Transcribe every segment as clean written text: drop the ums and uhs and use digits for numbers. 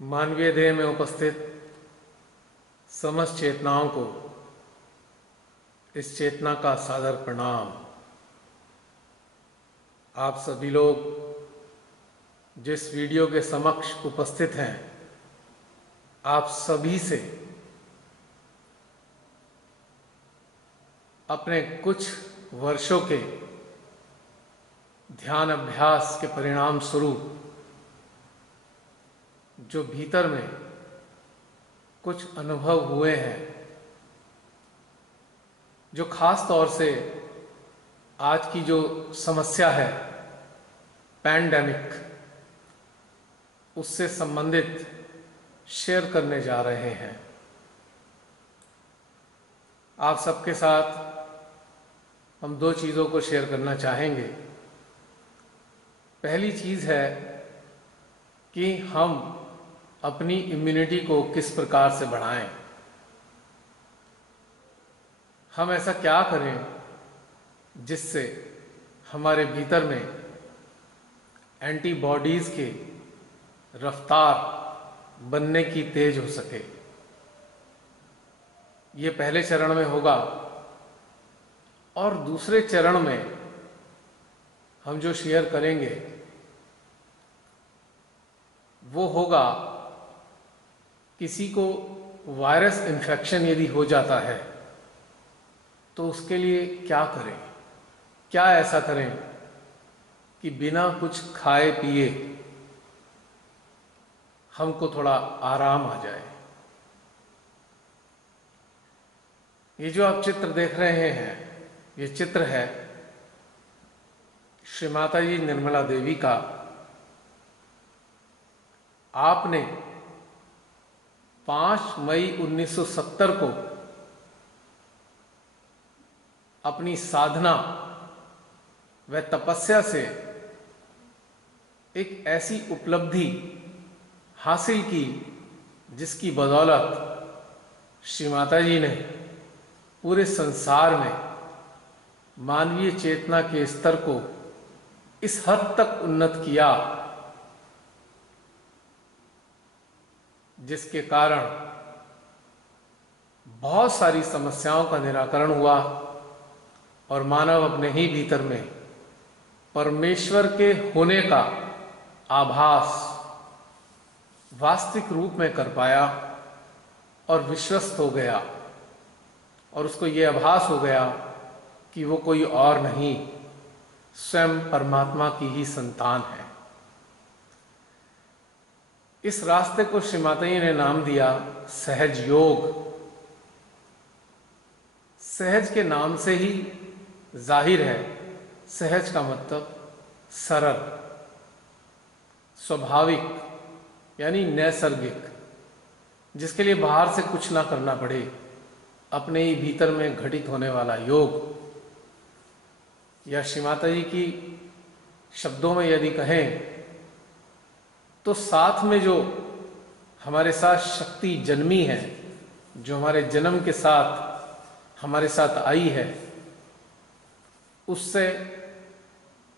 मानवीय देह में उपस्थित समस्त चेतनाओं को इस चेतना का सादर प्रणाम। आप सभी लोग जिस वीडियो के समक्ष उपस्थित हैं, आप सभी से अपने कुछ वर्षों के ध्यान अभ्यास के परिणाम स्वरूप जो भीतर में कुछ अनुभव हुए हैं, जो खास तौर से आज की जो समस्या है पैंडेमिक, उससे संबंधित शेयर करने जा रहे हैं। आप सबके साथ हम दो चीज़ों को शेयर करना चाहेंगे। पहली चीज़ है कि हम अपनी इम्यूनिटी को किस प्रकार से बढ़ाएं। हम ऐसा क्या करें जिससे हमारे भीतर में एंटीबॉडीज़ के रफ्तार बनने की तेज हो सके। ये पहले चरण में होगा, और दूसरे चरण में हम जो शेयर करेंगे वो होगा किसी को वायरस इन्फेक्शन यदि हो जाता है तो उसके लिए क्या करें, क्या ऐसा करें कि बिना कुछ खाए पिए हमको थोड़ा आराम आ जाए। ये जो आप चित्र देख रहे हैं, ये चित्र है श्री माता जी निर्मला देवी का। आपने 5 मई 1970 को अपनी साधना व तपस्या से एक ऐसी उपलब्धि हासिल की जिसकी बदौलत श्री माता जी ने पूरे संसार में मानवीय चेतना के स्तर को इस हद तक उन्नत किया जिसके कारण बहुत सारी समस्याओं का निराकरण हुआ और मानव अपने ही भीतर में परमेश्वर के होने का आभास वास्तविक रूप में कर पाया और विश्वस्त हो गया, और उसको ये आभास हो गया कि वो कोई और नहीं, स्वयं परमात्मा की ही संतान है। इस रास्ते को श्री माता जी ने नाम दिया सहज योग। सहज के नाम से ही जाहिर है, सहज का मतलब सरल, स्वाभाविक यानी नैसर्गिक, जिसके लिए बाहर से कुछ ना करना पड़े, अपने ही भीतर में घटित होने वाला योग। या श्री माता जी की शब्दों में यदि कहें तो साथ में जो हमारे साथ शक्ति जन्मी है, जो हमारे जन्म के साथ हमारे साथ आई है, उससे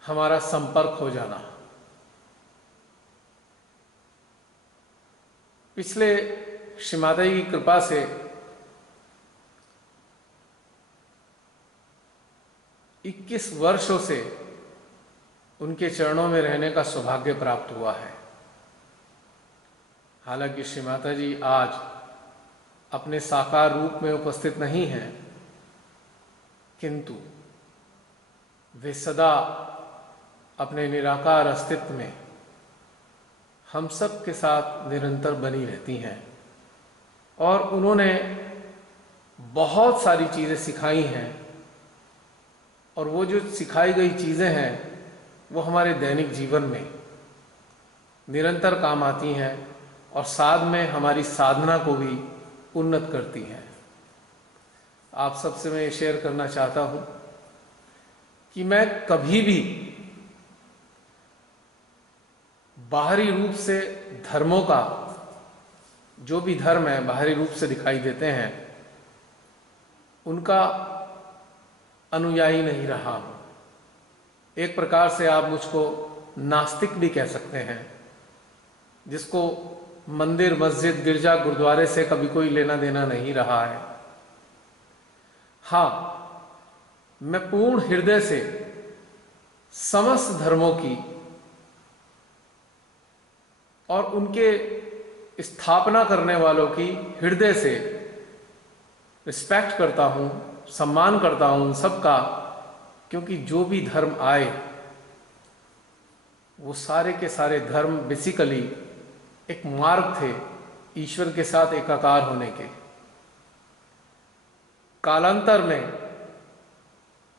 हमारा संपर्क हो जाना। पिछले श्री माता जी की कृपा से 21 वर्षों से उनके चरणों में रहने का सौभाग्य प्राप्त हुआ है। हालांकि श्री माता जी आज अपने साकार रूप में उपस्थित नहीं हैं, किंतु वे सदा अपने निराकार अस्तित्व में हम सब के साथ निरंतर बनी रहती हैं, और उन्होंने बहुत सारी चीज़ें सिखाई हैं, और वो जो सिखाई गई चीज़ें हैं वो हमारे दैनिक जीवन में निरंतर काम आती हैं, और साथ में हमारी साधना को भी उन्नत करती हैं। आप सबसे मैं ये शेयर करना चाहता हूँ कि मैं कभी भी बाहरी रूप से धर्मों का, जो भी धर्म है बाहरी रूप से दिखाई देते हैं, उनका अनुयायी नहीं रहा हूँ। एक प्रकार से आप मुझको नास्तिक भी कह सकते हैं, जिसको मंदिर, मस्जिद, गिरजा, गुरुद्वारे से कभी कोई लेना देना नहीं रहा है। हाँ, मैं पूर्ण हृदय से समस्त धर्मों की और उनके स्थापना करने वालों की हृदय से रिस्पेक्ट करता हूं, सम्मान करता हूं सबका, क्योंकि जो भी धर्म आए वो सारे के सारे धर्म बेसिकली एक मार्ग थे ईश्वर के साथ एकाकार होने के। कालांतर में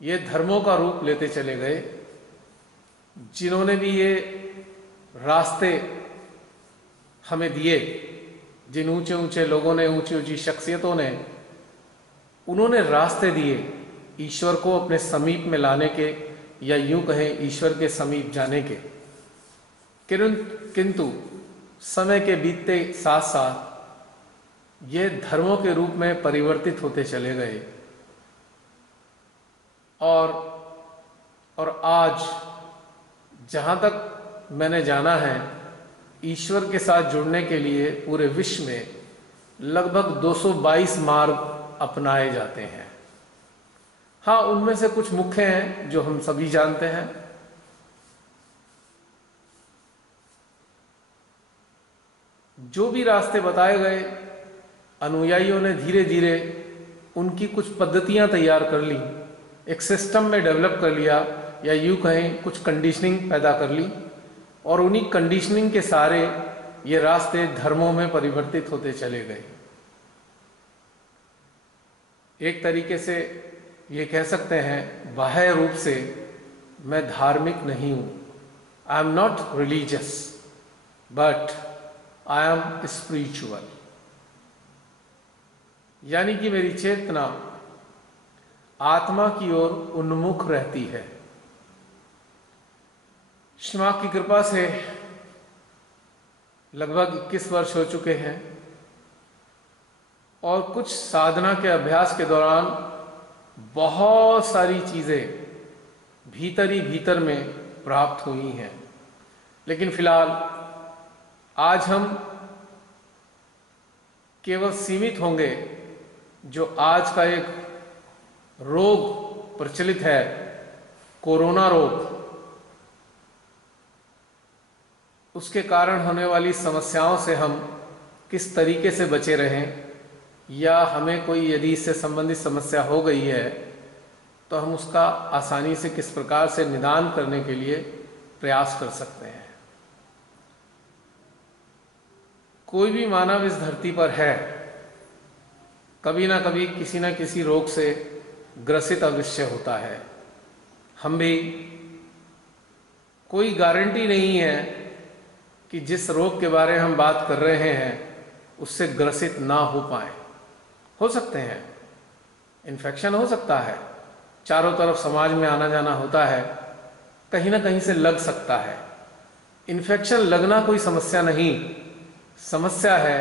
ये धर्मों का रूप लेते चले गए। जिन्होंने भी ये रास्ते हमें दिए, जिन ऊंचे ऊंचे लोगों ने, ऊंची ऊंची शख्सियतों ने, उन्होंने रास्ते दिए ईश्वर को अपने समीप में लाने के, या यूं कहें ईश्वर के समीप जाने के। किंतु समय के बीतते साथ साथ ये धर्मों के रूप में परिवर्तित होते चले गए और आज जहां तक मैंने जाना है, ईश्वर के साथ जुड़ने के लिए पूरे विश्व में लगभग 222 मार्ग अपनाए जाते हैं। हाँ, उनमें से कुछ मुख्य हैं जो हम सभी जानते हैं। जो भी रास्ते बताए गए, अनुयायियों ने धीरे धीरे उनकी कुछ पद्धतियां तैयार कर ली, एक सिस्टम में डेवलप कर लिया, या यूं कहें कुछ कंडीशनिंग पैदा कर ली, और उन्हीं कंडीशनिंग के सारे ये रास्ते धर्मों में परिवर्तित होते चले गए। एक तरीके से ये कह सकते हैं, बाह्य रूप से मैं धार्मिक नहीं हूं, I am not religious but I am spiritual, यानी कि मेरी चेतना आत्मा की ओर उन्मुख रहती है। क्षमा की कृपा से लगभग 21 वर्ष हो चुके हैं, और कुछ साधना के अभ्यास के दौरान बहुत सारी चीजें भीतर ही भीतर में प्राप्त हुई हैं। लेकिन फिलहाल आज हम केवल सीमित होंगे जो आज का एक रोग प्रचलित है, कोरोना रोग, उसके कारण होने वाली समस्याओं से हम किस तरीके से बचे रहें, या हमें कोई यदि इससे संबंधित समस्या हो गई है तो हम उसका आसानी से किस प्रकार से निदान करने के लिए प्रयास कर सकते हैं। कोई भी मानव इस धरती पर है, कभी ना कभी किसी ना किसी रोग से ग्रसित अवश्य होता है। हम भी, कोई गारंटी नहीं है कि जिस रोग के बारे में हम बात कर रहे हैं उससे ग्रसित ना हो पाए। हो सकते हैं, इन्फेक्शन हो सकता है, चारों तरफ समाज में आना जाना होता है, कहीं ना कहीं से लग सकता है। इन्फेक्शन लगना कोई समस्या नहीं, समस्या है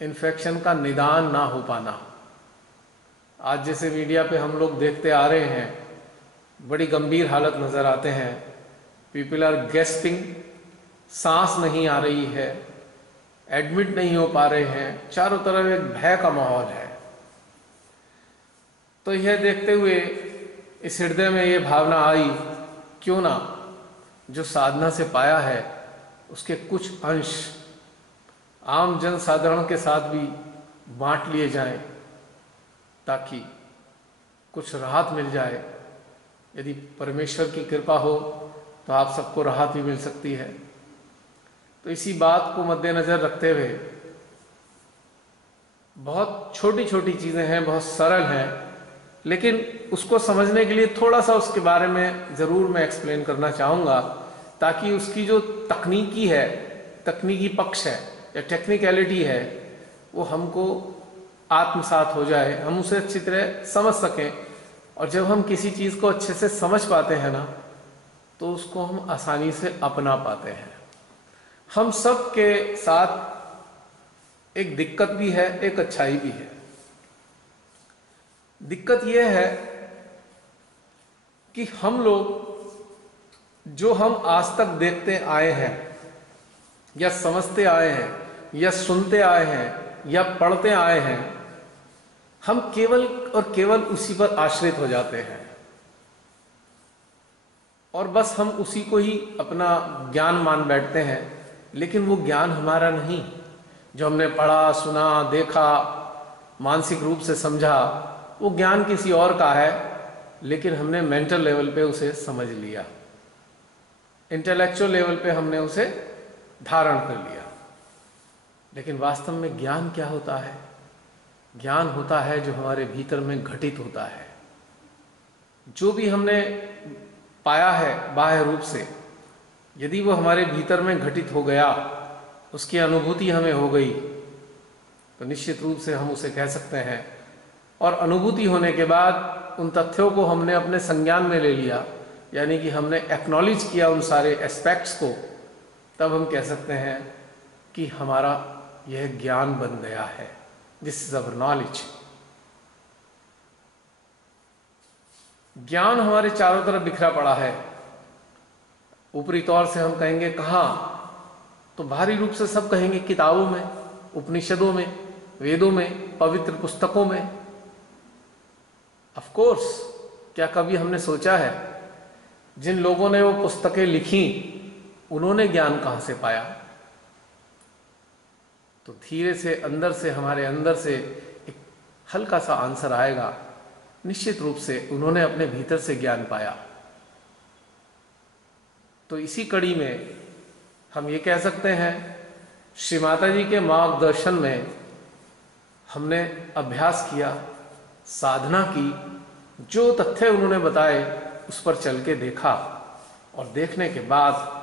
इन्फेक्शन का निदान ना हो पाना। आज जैसे मीडिया पे हम लोग देखते आ रहे हैं, बड़ी गंभीर हालत नजर आते हैं, पीपल आर गैस्पिंग, सांस नहीं आ रही है, एडमिट नहीं हो पा रहे हैं, चारों तरफ एक भय का माहौल है। तो यह देखते हुए इस हृदय में ये भावना आई, क्यों ना जो साधना से पाया है उसके कुछ अंश आम जन साधारण के साथ भी बांट लिए जाएं, ताकि कुछ राहत मिल जाए। यदि परमेश्वर की कृपा हो तो आप सबको राहत भी मिल सकती है। तो इसी बात को मद्देनजर रखते हुए, बहुत छोटी छोटी चीजें हैं, बहुत सरल हैं, लेकिन उसको समझने के लिए थोड़ा सा उसके बारे में जरूर मैं एक्सप्लेन करना चाहूँगा, ताकि उसकी जो तकनीकी है, तकनीकी पक्ष है या टेक्निकलिटी है, वो हमको आत्मसात हो जाए, हम उसे अच्छी तरह समझ सकें। और जब हम किसी चीज़ को अच्छे से समझ पाते हैं ना, तो उसको हम आसानी से अपना पाते हैं। हम सब के साथ एक दिक्कत भी है, एक अच्छाई भी है। दिक्कत यह है कि हम लोग जो हम आज तक देखते आए हैं, या समझते आए हैं या सुनते आए हैं या पढ़ते आए हैं, हम केवल और केवल उसी पर आश्रित हो जाते हैं और बस हम उसी को ही अपना ज्ञान मान बैठते हैं। लेकिन वो ज्ञान हमारा नहीं, जो हमने पढ़ा, सुना, देखा, मानसिक रूप से समझा, वो ज्ञान किसी और का है, लेकिन हमने मेंटल लेवल पे उसे समझ लिया, इंटेलेक्चुअल लेवल पे हमने उसे धारण कर लिया। लेकिन वास्तव में ज्ञान क्या होता है? ज्ञान होता है जो हमारे भीतर में घटित होता है। जो भी हमने पाया है बाह्य रूप से, यदि वो हमारे भीतर में घटित हो गया, उसकी अनुभूति हमें हो गई, तो निश्चित रूप से हम उसे कह सकते हैं। और अनुभूति होने के बाद उन तथ्यों को हमने अपने संज्ञान में ले लिया, यानी कि हमने एक्नॉलेज किया उन सारे एस्पेक्ट्स को, तब हम कह सकते हैं कि हमारा यह ज्ञान बन गया है। This is our knowledge. ज्ञान हमारे चारों तरफ बिखरा पड़ा है। ऊपरी तौर से हम कहेंगे कहाँ, तो बाहरी रूप से सब कहेंगे किताबों में, उपनिषदों में, वेदों में, पवित्र पुस्तकों में। ऑफ कोर्स, क्या कभी हमने सोचा है जिन लोगों ने वो पुस्तकें लिखी, उन्होंने ज्ञान कहां से पाया? तो धीरे से अंदर से, हमारे अंदर से एक हल्का सा आंसर आएगा, निश्चित रूप से उन्होंने अपने भीतर से ज्ञान पाया। तो इसी कड़ी में हम ये कह सकते हैं, श्री माता जी के मार्गदर्शन में हमने अभ्यास किया, साधना की, जो तथ्य उन्होंने बताए उस पर चल के देखा, और देखने के बाद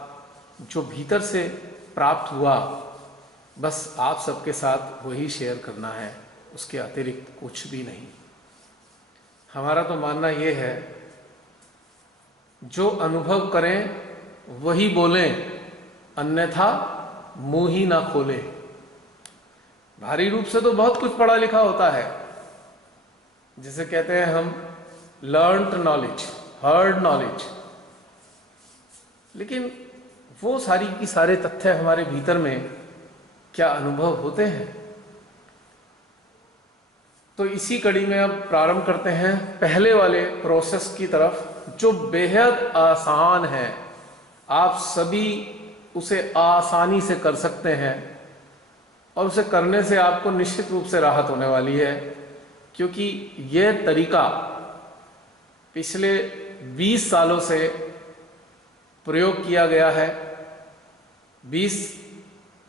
जो भीतर से प्राप्त हुआ, बस आप सबके साथ वही शेयर करना है, उसके अतिरिक्त कुछ भी नहीं। हमारा तो मानना ये है, जो अनुभव करें वही बोलें, अन्यथा मुंह ही ना खोले। भारी रूप से तो बहुत कुछ पढ़ा लिखा होता है, जिसे कहते हैं हम लर्नड नॉलेज, हर्ड नॉलेज, लेकिन वो सारी की सारे तथ्य हमारे भीतर में क्या अनुभव होते हैं? तो इसी कड़ी में अब प्रारंभ करते हैं पहले वाले प्रोसेस की तरफ, जो बेहद आसान है। आप सभी उसे आसानी से कर सकते हैं, और उसे करने से आपको निश्चित रूप से राहत होने वाली है, क्योंकि यह तरीका पिछले 20 सालों से प्रयोग किया गया है। 20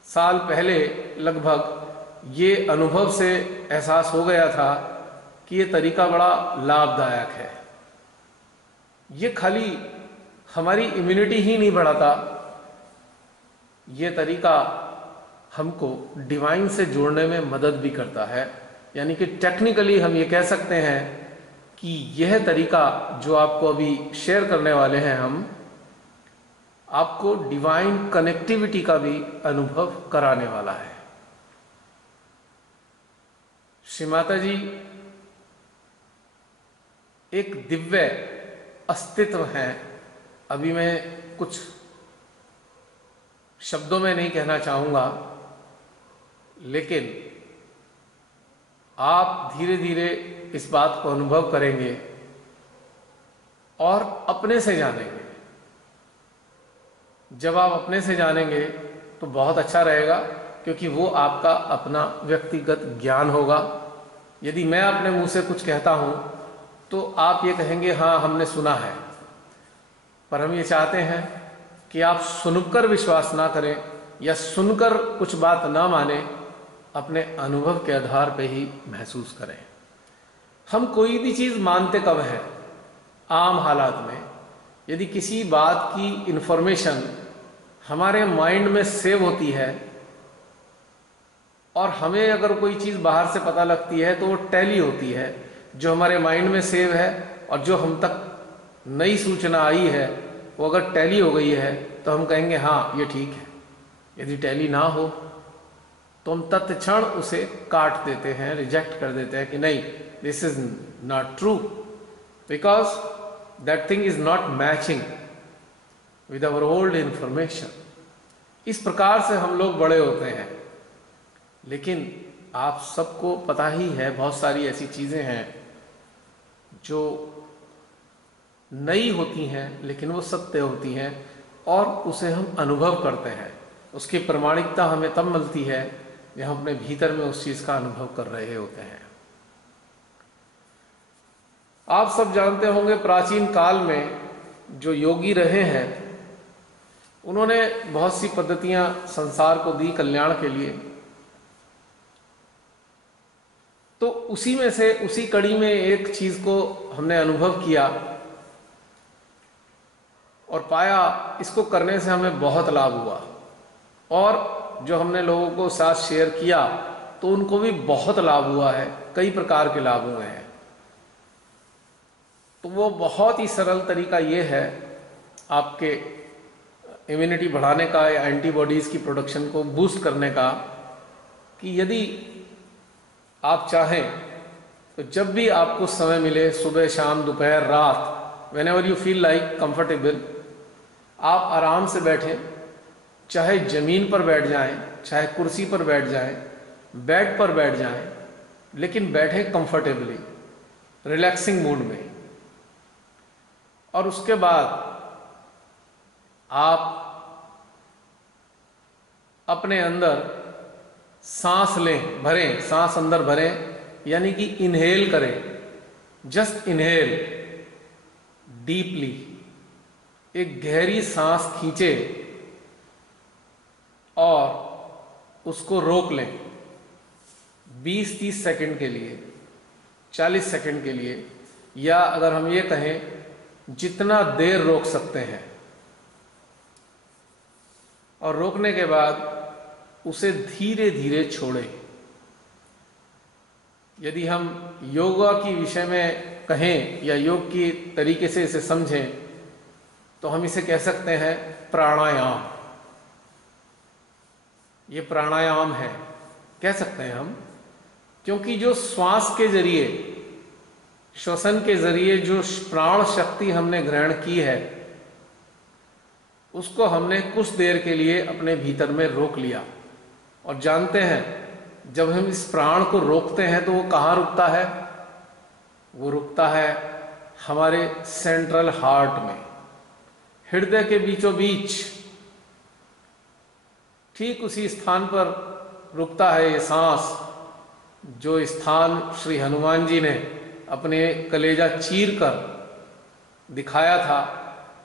साल पहले लगभग ये अनुभव से एहसास हो गया था कि ये तरीका बड़ा लाभदायक है। ये खाली हमारी इम्यूनिटी ही नहीं बढ़ाता, ये तरीका हमको डिवाइन से जोड़ने में मदद भी करता है। यानी कि टेक्निकली हम ये कह सकते हैं कि यह तरीका जो आपको अभी शेयर करने वाले हैं हम, आपको डिवाइन कनेक्टिविटी का भी अनुभव कराने वाला है। श्री माता जी एक दिव्य अस्तित्व है। अभी मैं कुछ शब्दों में नहीं कहना चाहूंगा, लेकिन आप धीरे धीरे इस बात को अनुभव करेंगे और अपने से जानेंगे। जब आप अपने से जानेंगे तो बहुत अच्छा रहेगा, क्योंकि वो आपका अपना व्यक्तिगत ज्ञान होगा। यदि मैं अपने मुंह से कुछ कहता हूं तो आप ये कहेंगे हाँ हमने सुना है, पर हम ये चाहते हैं कि आप सुनकर विश्वास ना करें या सुनकर कुछ बात ना माने, अपने अनुभव के आधार पे ही महसूस करें। हम कोई भी चीज़ मानते कब हैं? आम हालात में यदि किसी बात की इंफॉर्मेशन हमारे माइंड में सेव होती है और हमें अगर कोई चीज़ बाहर से पता लगती है तो वो टैली होती है। जो हमारे माइंड में सेव है और जो हम तक नई सूचना आई है वो अगर टैली हो गई है तो हम कहेंगे हाँ ये ठीक है। यदि टैली ना हो तो हम तत्क्षण उसे काट देते हैं, रिजेक्ट कर देते हैं कि नहीं, this is not true, because that thing is not matching with our old information. इस प्रकार से हम लोग बड़े होते हैं। लेकिन आप सबको पता ही है, बहुत सारी ऐसी चीज़ें हैं जो नई होती हैं लेकिन वो सत्य होती हैं और उसे हम अनुभव करते हैं। उसकी प्रमाणिकता हमें तब मिलती है जब हम अपने भीतर में उस चीज़ का अनुभव कर रहे होते हैं। आप सब जानते होंगे, प्राचीन काल में जो योगी रहे हैं उन्होंने बहुत सी पद्धतियां संसार को दी कल्याण के लिए। तो उसी में से, उसी कड़ी में एक चीज को हमने अनुभव किया और पाया, इसको करने से हमें बहुत लाभ हुआ और जो हमने लोगों को साथ शेयर किया तो उनको भी बहुत लाभ हुआ है, कई प्रकार के लाभ हुए हैं। तो वो बहुत ही सरल तरीका ये है आपके इम्यूनिटी बढ़ाने का या एंटीबॉडीज की प्रोडक्शन को बूस्ट करने का, कि यदि आप चाहें तो जब भी आपको समय मिले, सुबह, शाम, दोपहर, रात, when ever you feel like comfortable, आप आराम से बैठें, चाहे जमीन पर बैठ जाएं, चाहे कुर्सी पर बैठ जाएं, बेड पर बैठ जाएं, लेकिन बैठें कंफर्टेबली, रिलैक्सिंग मूड में। और उसके बाद आप अपने अंदर सांस लें, भरें, सांस अंदर भरें, यानी कि इनहेल करें, जस्ट इनहेल डीपली, एक गहरी सांस खींचे और उसको रोक लें 20-30 सेकंड के लिए, 40 सेकंड के लिए, या अगर हम ये कहें जितना देर रोक सकते हैं। और रोकने के बाद उसे धीरे धीरे छोड़ें। यदि हम योगा की विषय में कहें या योग की तरीके से इसे समझें तो हम इसे कह सकते हैं प्राणायाम। ये प्राणायाम है, कह सकते हैं हम, क्योंकि जो श्वास के जरिए, श्वसन के जरिए जो प्राण शक्ति हमने ग्रहण की है उसको हमने कुछ देर के लिए अपने भीतर में रोक लिया। और जानते हैं, जब हम इस प्राण को रोकते हैं तो वो कहाँ रुकता है? वो रुकता है हमारे सेंट्रल हार्ट में, हृदय के बीचों बीच, ठीक उसी स्थान पर रुकता है ये सांस, जो स्थान श्री हनुमान जी ने अपने कलेजा चीर कर दिखाया था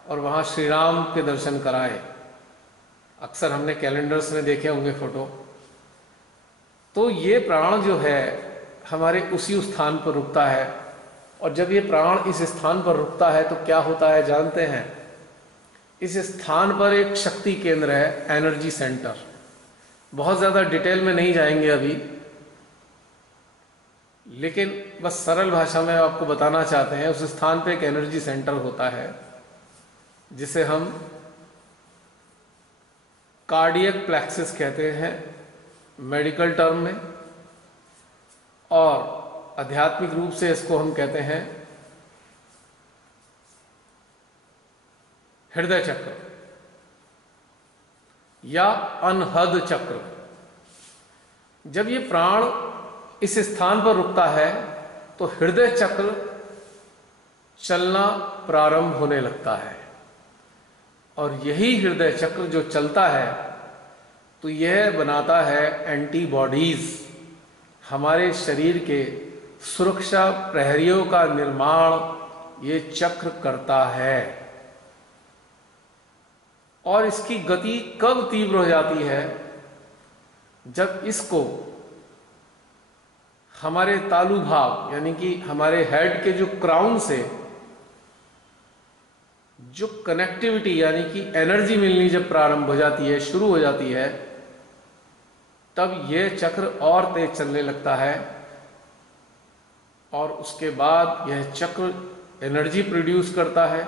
और वहां श्री राम के दर्शन कराए। अक्सर हमने कैलेंडर्स में देखे होंगे फोटो। तो ये प्राण जो है हमारे उसी स्थान पर रुकता है। और जब ये प्राण इस स्थान पर रुकता है तो क्या होता है जानते हैं? इस स्थान पर एक शक्ति केंद्र है, एनर्जी सेंटर। बहुत ज्यादा डिटेल में नहीं जाएंगे अभी, लेकिन बस सरल भाषा में आपको बताना चाहते हैं, उस स्थान पे एक एनर्जी सेंटर होता है जिसे हम कार्डियक प्लेक्सिस कहते हैं मेडिकल टर्म में, और आध्यात्मिक रूप से इसको हम कहते हैं हृदय चक्र या अनहद चक्र। जब ये प्राण इस स्थान पर रुकता है तो हृदय चक्र चलना प्रारंभ होने लगता है। और यही हृदय चक्र जो चलता है तो यह बनाता है एंटीबॉडीज। हमारे शरीर के सुरक्षा प्रहरियों का निर्माण ये चक्र करता है। और इसकी गति कब तीव्र हो जाती है? जब इसको हमारे तालु भाग यानी कि हमारे हेड के जो क्राउन से जो कनेक्टिविटी यानी कि एनर्जी मिलनी जब प्रारंभ हो जाती है, शुरू हो जाती है, तब यह चक्र और तेज चलने लगता है। और उसके बाद यह चक्र एनर्जी प्रोड्यूस करता है।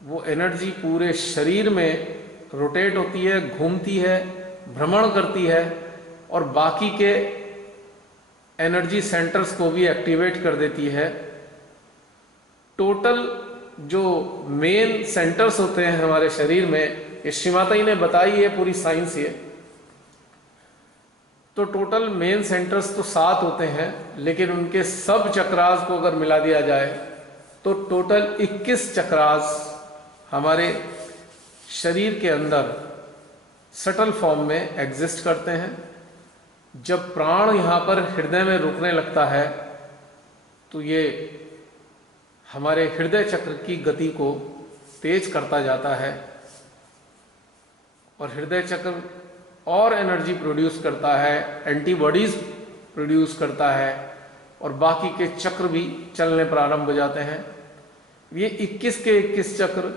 वो एनर्जी पूरे शरीर में रोटेट होती है, घूमती है, भ्रमण करती है और बाकी के एनर्जी सेंटर्स को भी एक्टिवेट कर देती है। टोटल जो मेन सेंटर्स होते हैं हमारे शरीर में ये श्रीमाता जी ने बताई है पूरी साइंस ये। तो टोटल मेन सेंटर्स तो 7 होते हैं, लेकिन उनके सब चक्रास को अगर मिला दिया जाए तो टोटल 21 चक्रास हमारे शरीर के अंदर सटल फॉर्म में एग्जिस्ट करते हैं। जब प्राण यहाँ पर हृदय में रुकने लगता है तो ये हमारे हृदय चक्र की गति को तेज करता जाता है और हृदय चक्र और एनर्जी प्रोड्यूस करता है, एंटीबॉडीज प्रोड्यूस करता है और बाकी के चक्र भी चलने प्रारंभ हो जाते हैं। ये 21 के 21 चक्र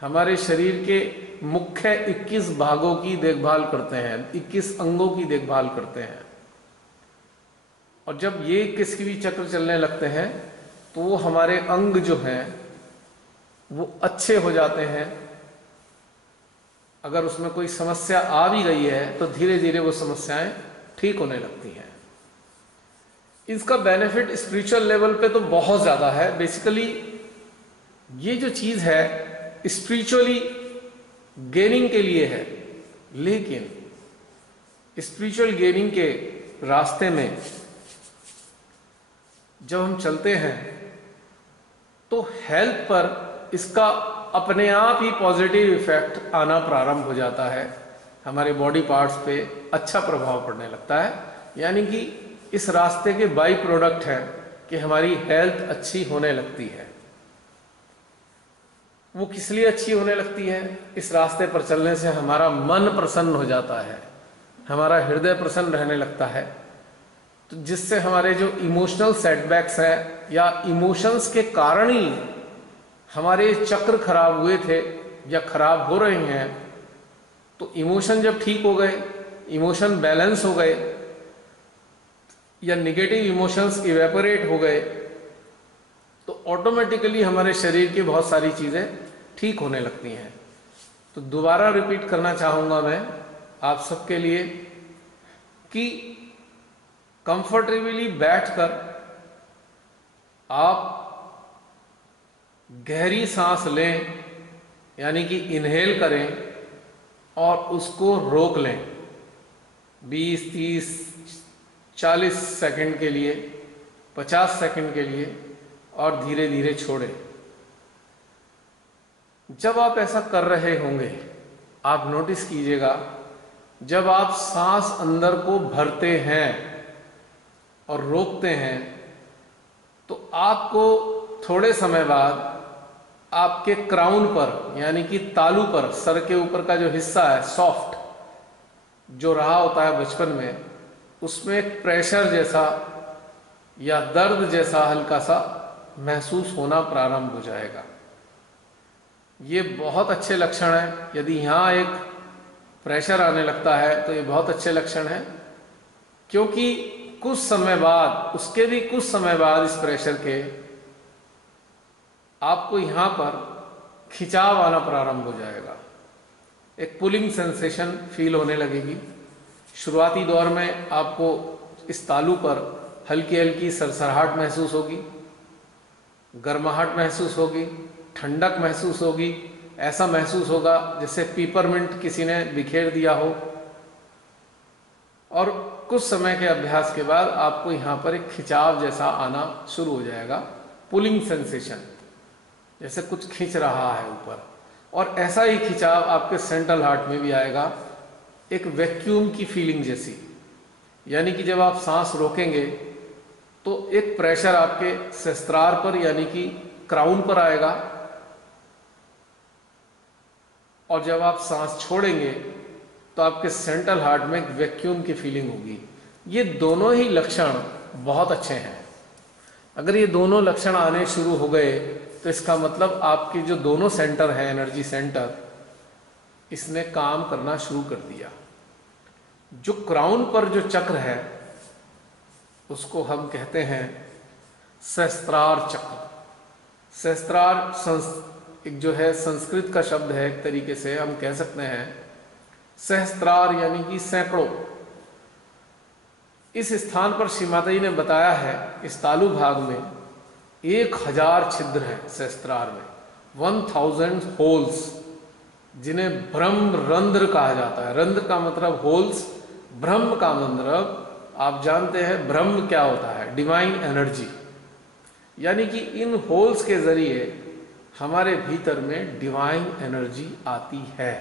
हमारे शरीर के मुख्य 21 भागों की देखभाल करते हैं, 21 अंगों की देखभाल करते हैं। और जब ये 21 की भी चक्र चलने लगते हैं तो वो हमारे अंग जो हैं वो अच्छे हो जाते हैं। अगर उसमें कोई समस्या आ भी गई है तो धीरे धीरे वो समस्याएं ठीक होने लगती हैं। इसका बेनिफिट स्पिरिचुअल लेवल पे तो बहुत ज्यादा है। बेसिकली ये जो चीज है स्पिरिचुअली गेनिंग के लिए है, लेकिन स्पिरिचुअल गेनिंग के रास्ते में जब हम चलते हैं तो हेल्थ पर इसका अपने आप ही पॉजिटिव इफेक्ट आना प्रारंभ हो जाता है। हमारे बॉडी पार्ट्स पे अच्छा प्रभाव पड़ने लगता है। यानी कि इस रास्ते के बाई प्रोडक्ट है कि हमारी हेल्थ अच्छी होने लगती है। वो किस लिए अच्छी होने लगती है? इस रास्ते पर चलने से हमारा मन प्रसन्न हो जाता है, हमारा हृदय प्रसन्न रहने लगता है, तो जिससे हमारे जो इमोशनल सेटबैक्स हैं या इमोशंस के कारण ही हमारे चक्र खराब हुए थे या खराब हो रहे हैं, तो इमोशन जब ठीक हो गए, इमोशन बैलेंस हो गए या निगेटिव इमोशंस इवेपोरेट हो गए, तो ऑटोमेटिकली हमारे शरीर की बहुत सारी चीजें ठीक होने लगती हैं। तो दोबारा रिपीट करना चाहूंगा मैं आप सबके लिए कि कंफर्टेबली बैठकर आप गहरी सांस लें, यानी कि इनहेल करें और उसको रोक लें 20, 30, 40 सेकंड के लिए, 50 सेकंड के लिए और धीरे धीरे छोड़ें। जब आप ऐसा कर रहे होंगे आप नोटिस कीजिएगा, जब आप सांस अंदर को भरते हैं और रोकते हैं तो आपको थोड़े समय बाद आपके क्राउन पर, यानी कि तालू पर, सर के ऊपर का जो हिस्सा है सॉफ्ट जो रहा होता है बचपन में, उसमें एक प्रेशर जैसा या दर्द जैसा हल्का सा महसूस होना प्रारंभ हो जाएगा। ये बहुत अच्छे लक्षण है। यदि यहाँ एक प्रेशर आने लगता है तो ये बहुत अच्छे लक्षण है, क्योंकि कुछ समय बाद, उसके भी कुछ समय बाद इस प्रेशर के आपको यहां पर खिंचाव आना प्रारंभ हो जाएगा, एक पुलिंग सेंसेशन फील होने लगेगी। शुरुआती दौर में आपको इस तालू पर हल्की हल्की सरसराहट महसूस होगी, गर्माहट महसूस होगी, ठंडक महसूस होगी। ऐसा महसूस होगा जैसे पीपरमिंट किसी ने बिखेर दिया हो। और कुछ समय के अभ्यास के बाद आपको यहाँ पर एक खिंचाव जैसा आना शुरू हो जाएगा, पुलिंग सेंसेशन, जैसे कुछ खींच रहा है ऊपर। और ऐसा ही खिंचाव आपके सेंट्रल हार्ट में भी आएगा, एक वैक्यूम की फीलिंग जैसी। यानी कि जब आप सांस रोकेंगे तो एक प्रेशर आपके सहस्त्रार पर, यानी कि क्राउन पर आएगा, और जब आप सांस छोड़ेंगे तो आपके सेंट्रल हार्ट में एक वैक्यूम की फीलिंग होगी। ये दोनों ही लक्षण बहुत अच्छे हैं। अगर ये दोनों लक्षण आने शुरू हो गए तो इसका मतलब आपके जो दोनों सेंटर हैं, एनर्जी सेंटर, इसने काम करना शुरू कर दिया। जो क्राउन पर जो चक्र है उसको हम कहते हैं सहस्त्रार चक्र। सहस्त्रार एक जो है संस्कृत का शब्द है, एक तरीके से हम कह सकते हैं सहस्त्रार यानी कि सैकड़ों। इस स्थान पर श्री माता जी ने बताया है, इस तालु भाग में 1000 छिद्र हैं सहस्त्रार में, 1000 होल्स। जिन्हें ब्रह्म रंध्र कहा जाता है। रंध्र का मतलब होल्स, ब्रह्म का मतलब आप जानते हैं ब्रह्म क्या होता है, डिवाइन एनर्जी। यानी कि इन होल्स के जरिए हमारे भीतर में डिवाइन एनर्जी आती है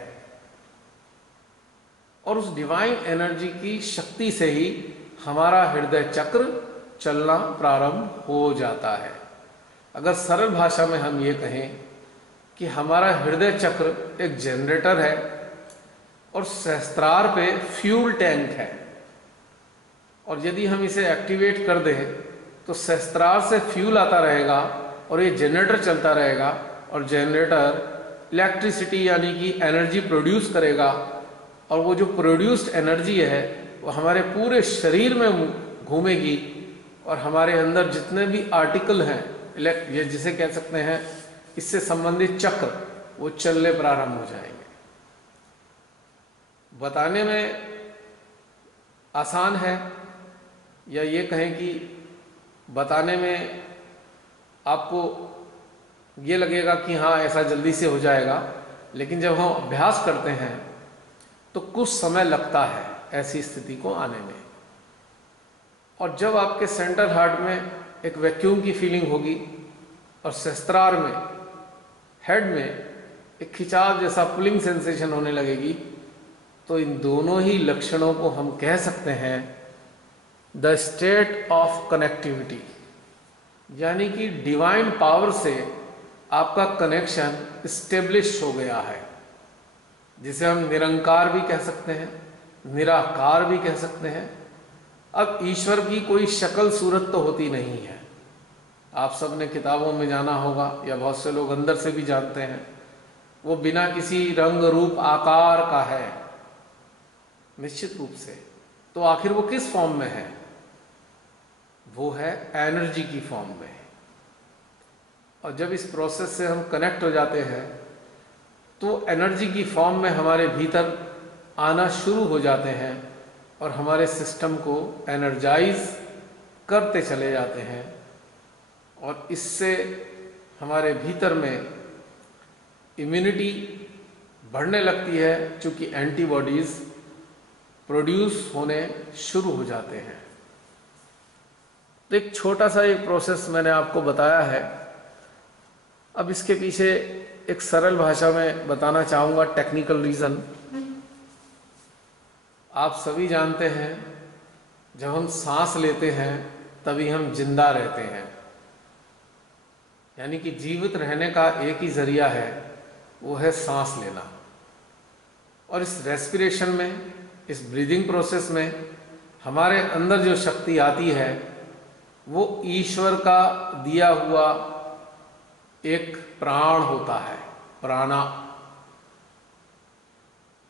और उस डिवाइन एनर्जी की शक्ति से ही हमारा हृदय चक्र चलना प्रारंभ हो जाता है। अगर सरल भाषा में हम ये कहें कि हमारा हृदय चक्र एक जनरेटर है और सहस्त्रार पे फ्यूल टैंक है, और यदि हम इसे एक्टिवेट कर दें तो सहस्त्रार से फ्यूल आता रहेगा और ये जनरेटर चलता रहेगा और जनरेटर इलेक्ट्रिसिटी यानी कि एनर्जी प्रोड्यूस करेगा, और वो जो प्रोड्यूस्ड एनर्जी है वो हमारे पूरे शरीर में घूमेगी और हमारे अंदर जितने भी आर्टिकल हैं, ये जिसे कह सकते हैं इससे संबंधित चक्र, वो चलने प्रारंभ हो जाएंगे। बताने में आसान है, या ये कहें कि बताने में आपको ये लगेगा कि हाँ ऐसा जल्दी से हो जाएगा, लेकिन जब हम अभ्यास करते हैं तो कुछ समय लगता है ऐसी स्थिति को आने में। और जब आपके सेंटर हार्ट में एक वैक्यूम की फीलिंग होगी और सहस्त्रार में, हेड में एक खिंचाव जैसा पुलिंग सेंसेशन होने लगेगी, तो इन दोनों ही लक्षणों को हम कह सकते हैं द स्टेट ऑफ कनेक्टिविटी। यानी कि डिवाइन पावर से आपका कनेक्शन स्टेब्लिश हो गया है, जिसे हम निरंकार भी कह सकते हैं, निराकार भी कह सकते हैं। अब ईश्वर की कोई शक्ल सूरत तो होती नहीं है, आप सबने किताबों में जाना होगा या बहुत से लोग अंदर से भी जानते हैं, वो बिना किसी रंग रूप आकार का है निश्चित रूप से। तो आखिर वो किस फॉर्म में है? वो है एनर्जी की फॉर्म में। और जब इस प्रोसेस से हम कनेक्ट हो जाते हैं तो एनर्जी की फॉर्म में हमारे भीतर आना शुरू हो जाते हैं और हमारे सिस्टम को एनर्जाइज करते चले जाते हैं, और इससे हमारे भीतर में इम्यूनिटी बढ़ने लगती है, चूंकि एंटीबॉडीज प्रोड्यूस होने शुरू हो जाते हैं। तो एक छोटा सा एक प्रोसेस मैंने आपको बताया है। अब इसके पीछे एक सरल भाषा में बताना चाहूँगा टेक्निकल रीज़न। आप सभी जानते हैं जब हम सांस लेते हैं तभी हम जिंदा रहते हैं, यानी कि जीवित रहने का एक ही जरिया है, वो है सांस लेना। और इस रेस्पिरेशन में, इस ब्रीदिंग प्रोसेस में हमारे अंदर जो शक्ति आती है वो ईश्वर का दिया हुआ एक प्राण होता है, प्राणा।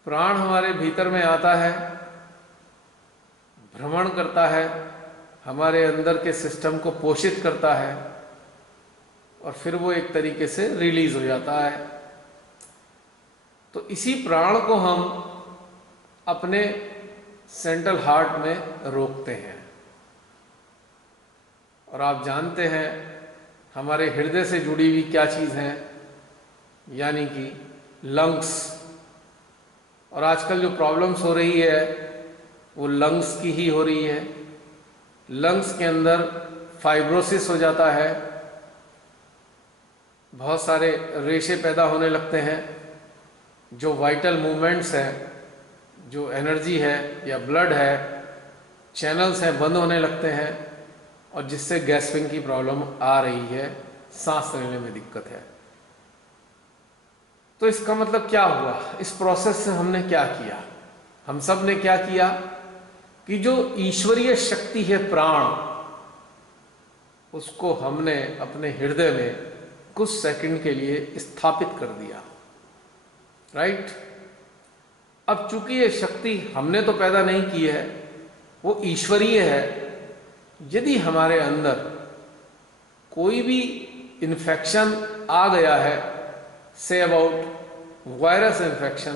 प्राण हमारे भीतर में आता है, भ्रमण करता है, हमारे अंदर के सिस्टम को पोषित करता है और फिर वो एक तरीके से रिलीज हो जाता है। तो इसी प्राण को हम अपने सेंट्रल हार्ट में रोकते हैं। और आप जानते हैं हमारे हृदय से जुड़ी हुई क्या चीज़ है, यानी कि लंग्स। और आजकल जो प्रॉब्लम्स हो रही है वो लंग्स की ही हो रही है। लंग्स के अंदर फाइब्रोसिस हो जाता है, बहुत सारे रेशे पैदा होने लगते हैं, जो वाइटल मूवमेंट्स हैं, जो एनर्जी है या ब्लड है, चैनल्स हैं, बंद होने लगते हैं, और जिससे गैस्पिंग की प्रॉब्लम आ रही है, सांस लेने में दिक्कत है। तो इसका मतलब क्या हुआ? इस प्रोसेस से हमने क्या किया? हम सब ने क्या किया कि जो ईश्वरीय शक्ति है प्राण, उसको हमने अपने हृदय में कुछ सेकंड के लिए स्थापित कर दिया। राइट? अब चूंकि ये शक्ति हमने तो पैदा नहीं की है, वो ईश्वरीय है। यदि हमारे अंदर कोई भी इन्फेक्शन आ गया है, से अबाउट वायरस इन्फेक्शन,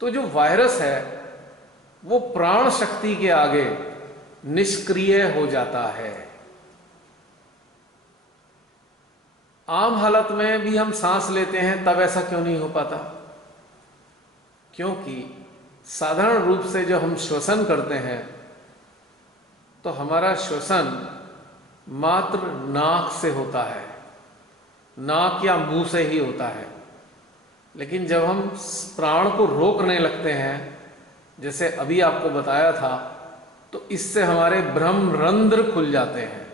तो जो वायरस है वो प्राण शक्ति के आगे निष्क्रिय हो जाता है। आम हालत में भी हम सांस लेते हैं, तब ऐसा क्यों नहीं हो पाता? क्योंकि साधारण रूप से जो हम श्वसन करते हैं तो हमारा श्वसन मात्र नाक से होता है, नाक या मुंह से ही होता है। लेकिन जब हम प्राण को रोकने लगते हैं, जैसे अभी आपको बताया था, तो इससे हमारे ब्रह्मरंध्र खुल जाते हैं।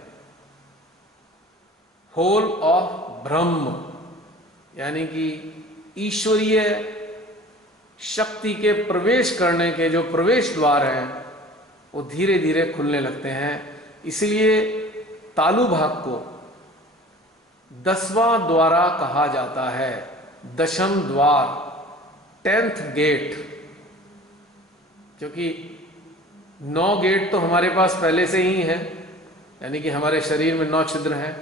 होल ऑफ ब्रह्म, यानी कि ईश्वरीय शक्ति के प्रवेश करने के जो प्रवेश द्वार हैं वो धीरे धीरे खुलने लगते हैं। इसलिए तालु भाग को 10वां द्वारा कहा जाता है, 10th द्वार, 10th गेट। क्योंकि 9 गेट तो हमारे पास पहले से ही है, यानी कि हमारे शरीर में 9 छिद्र हैं,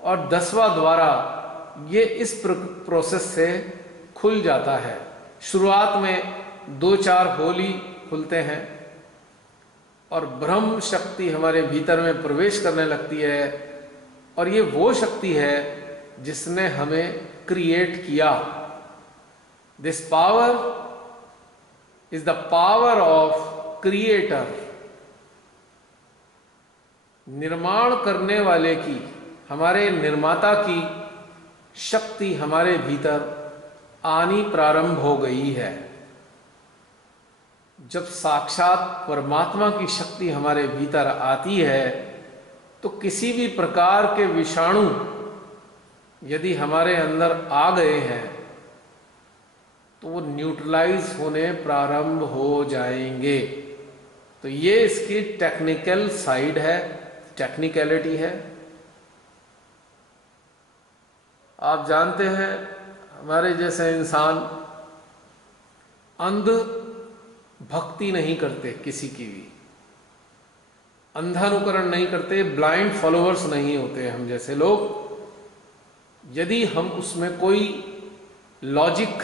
और 10वां द्वारा ये इस प्रोसेस से खुल जाता है। शुरुआत में 2-4 होली खुलते हैं और ब्रह्म शक्ति हमारे भीतर में प्रवेश करने लगती है। और ये वो शक्ति है जिसने हमें क्रिएट किया। This power is the power of creator. निर्माण करने वाले की, हमारे निर्माता की शक्ति हमारे भीतर आनी प्रारंभ हो गई है। जब साक्षात परमात्मा की शक्ति हमारे भीतर आती है तो किसी भी प्रकार के विषाणु यदि हमारे अंदर आ गए हैं तो वो न्यूट्रलाइज होने प्रारंभ हो जाएंगे। तो ये इसकी टेक्निकल साइड है, टेक्निकलिटी है। आप जानते हैं हमारे जैसे इंसान अंध भक्ति नहीं करते, किसी की भी अंधानुकरण नहीं करते, ब्लाइंड फॉलोअर्स नहीं होते हम जैसे लोग। यदि हम उसमें कोई लॉजिक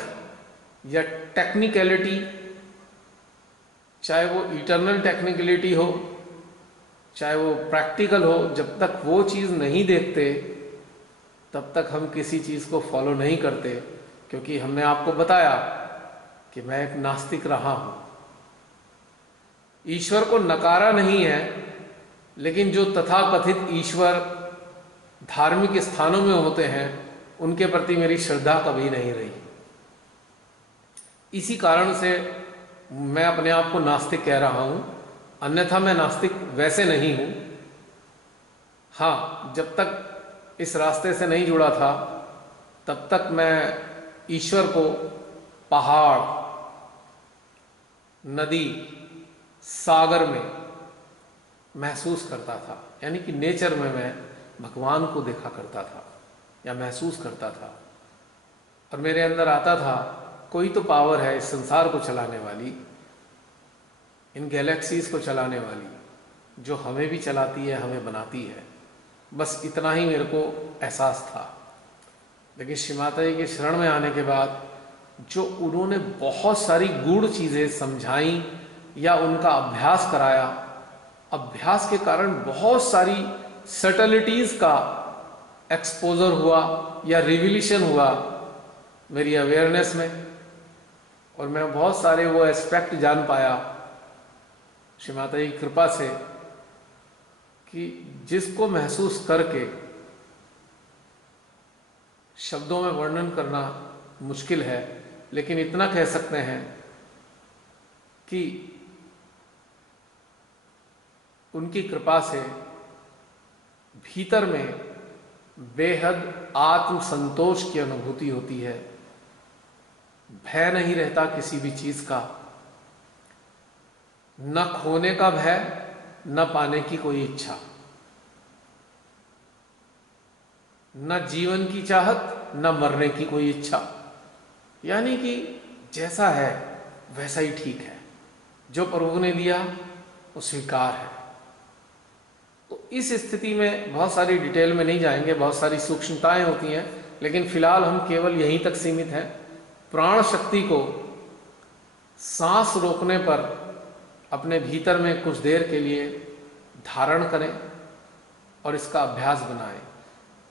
या टेक्निकलिटी, चाहे वो इटर्नल टेक्निकलिटी हो चाहे वो प्रैक्टिकल हो, जब तक वो चीज नहीं देखते तब तक हम किसी चीज को फॉलो नहीं करते। क्योंकि हमने आपको बताया कि मैं एक नास्तिक रहा हूं। ईश्वर को नकारा नहीं है, लेकिन जो तथाकथित ईश्वर धार्मिक स्थानों में होते हैं उनके प्रति मेरी श्रद्धा कभी नहीं रही। इसी कारण से मैं अपने आप को नास्तिक कह रहा हूं, अन्यथा मैं नास्तिक वैसे नहीं हूं। हाँ, जब तक इस रास्ते से नहीं जुड़ा था तब तक मैं ईश्वर को पहाड़, नदी, सागर में महसूस करता था। यानी कि नेचर में मैं भगवान को देखा करता था या महसूस करता था, और मेरे अंदर आता था कोई तो पावर है इस संसार को चलाने वाली, इन गैलेक्सीज को चलाने वाली, जो हमें भी चलाती है, हमें बनाती है। बस इतना ही मेरे को एहसास था। लेकिन श्री माता जी के शरण में आने के बाद जो उन्होंने बहुत सारी गूढ़ चीजें समझाई या उनका अभ्यास कराया, अभ्यास के कारण बहुत सारी सटलिटीज का एक्सपोजर हुआ या रिविलेशन हुआ मेरी अवेयरनेस में, और मैं बहुत सारे वो एस्पेक्ट जान पाया श्री माता जी की कृपा से, कि जिसको महसूस करके शब्दों में वर्णन करना मुश्किल है। लेकिन इतना कह सकते हैं कि उनकी कृपा से भीतर में बेहद आत्म संतोष की अनुभूति होती है। भय नहीं रहता किसी भी चीज का, न खोने का भय, न पाने की कोई इच्छा, न जीवन की चाहत, न मरने की कोई इच्छा। यानी कि जैसा है वैसा ही ठीक है, जो प्रभु ने दिया वो स्वीकार है। तो इस स्थिति में बहुत सारी डिटेल में नहीं जाएंगे, बहुत सारी सूक्ष्मताएं होती हैं, लेकिन फिलहाल हम केवल यहीं तक सीमित हैं। प्राण शक्ति को सांस रोकने पर अपने भीतर में कुछ देर के लिए धारण करें और इसका अभ्यास बनाएं।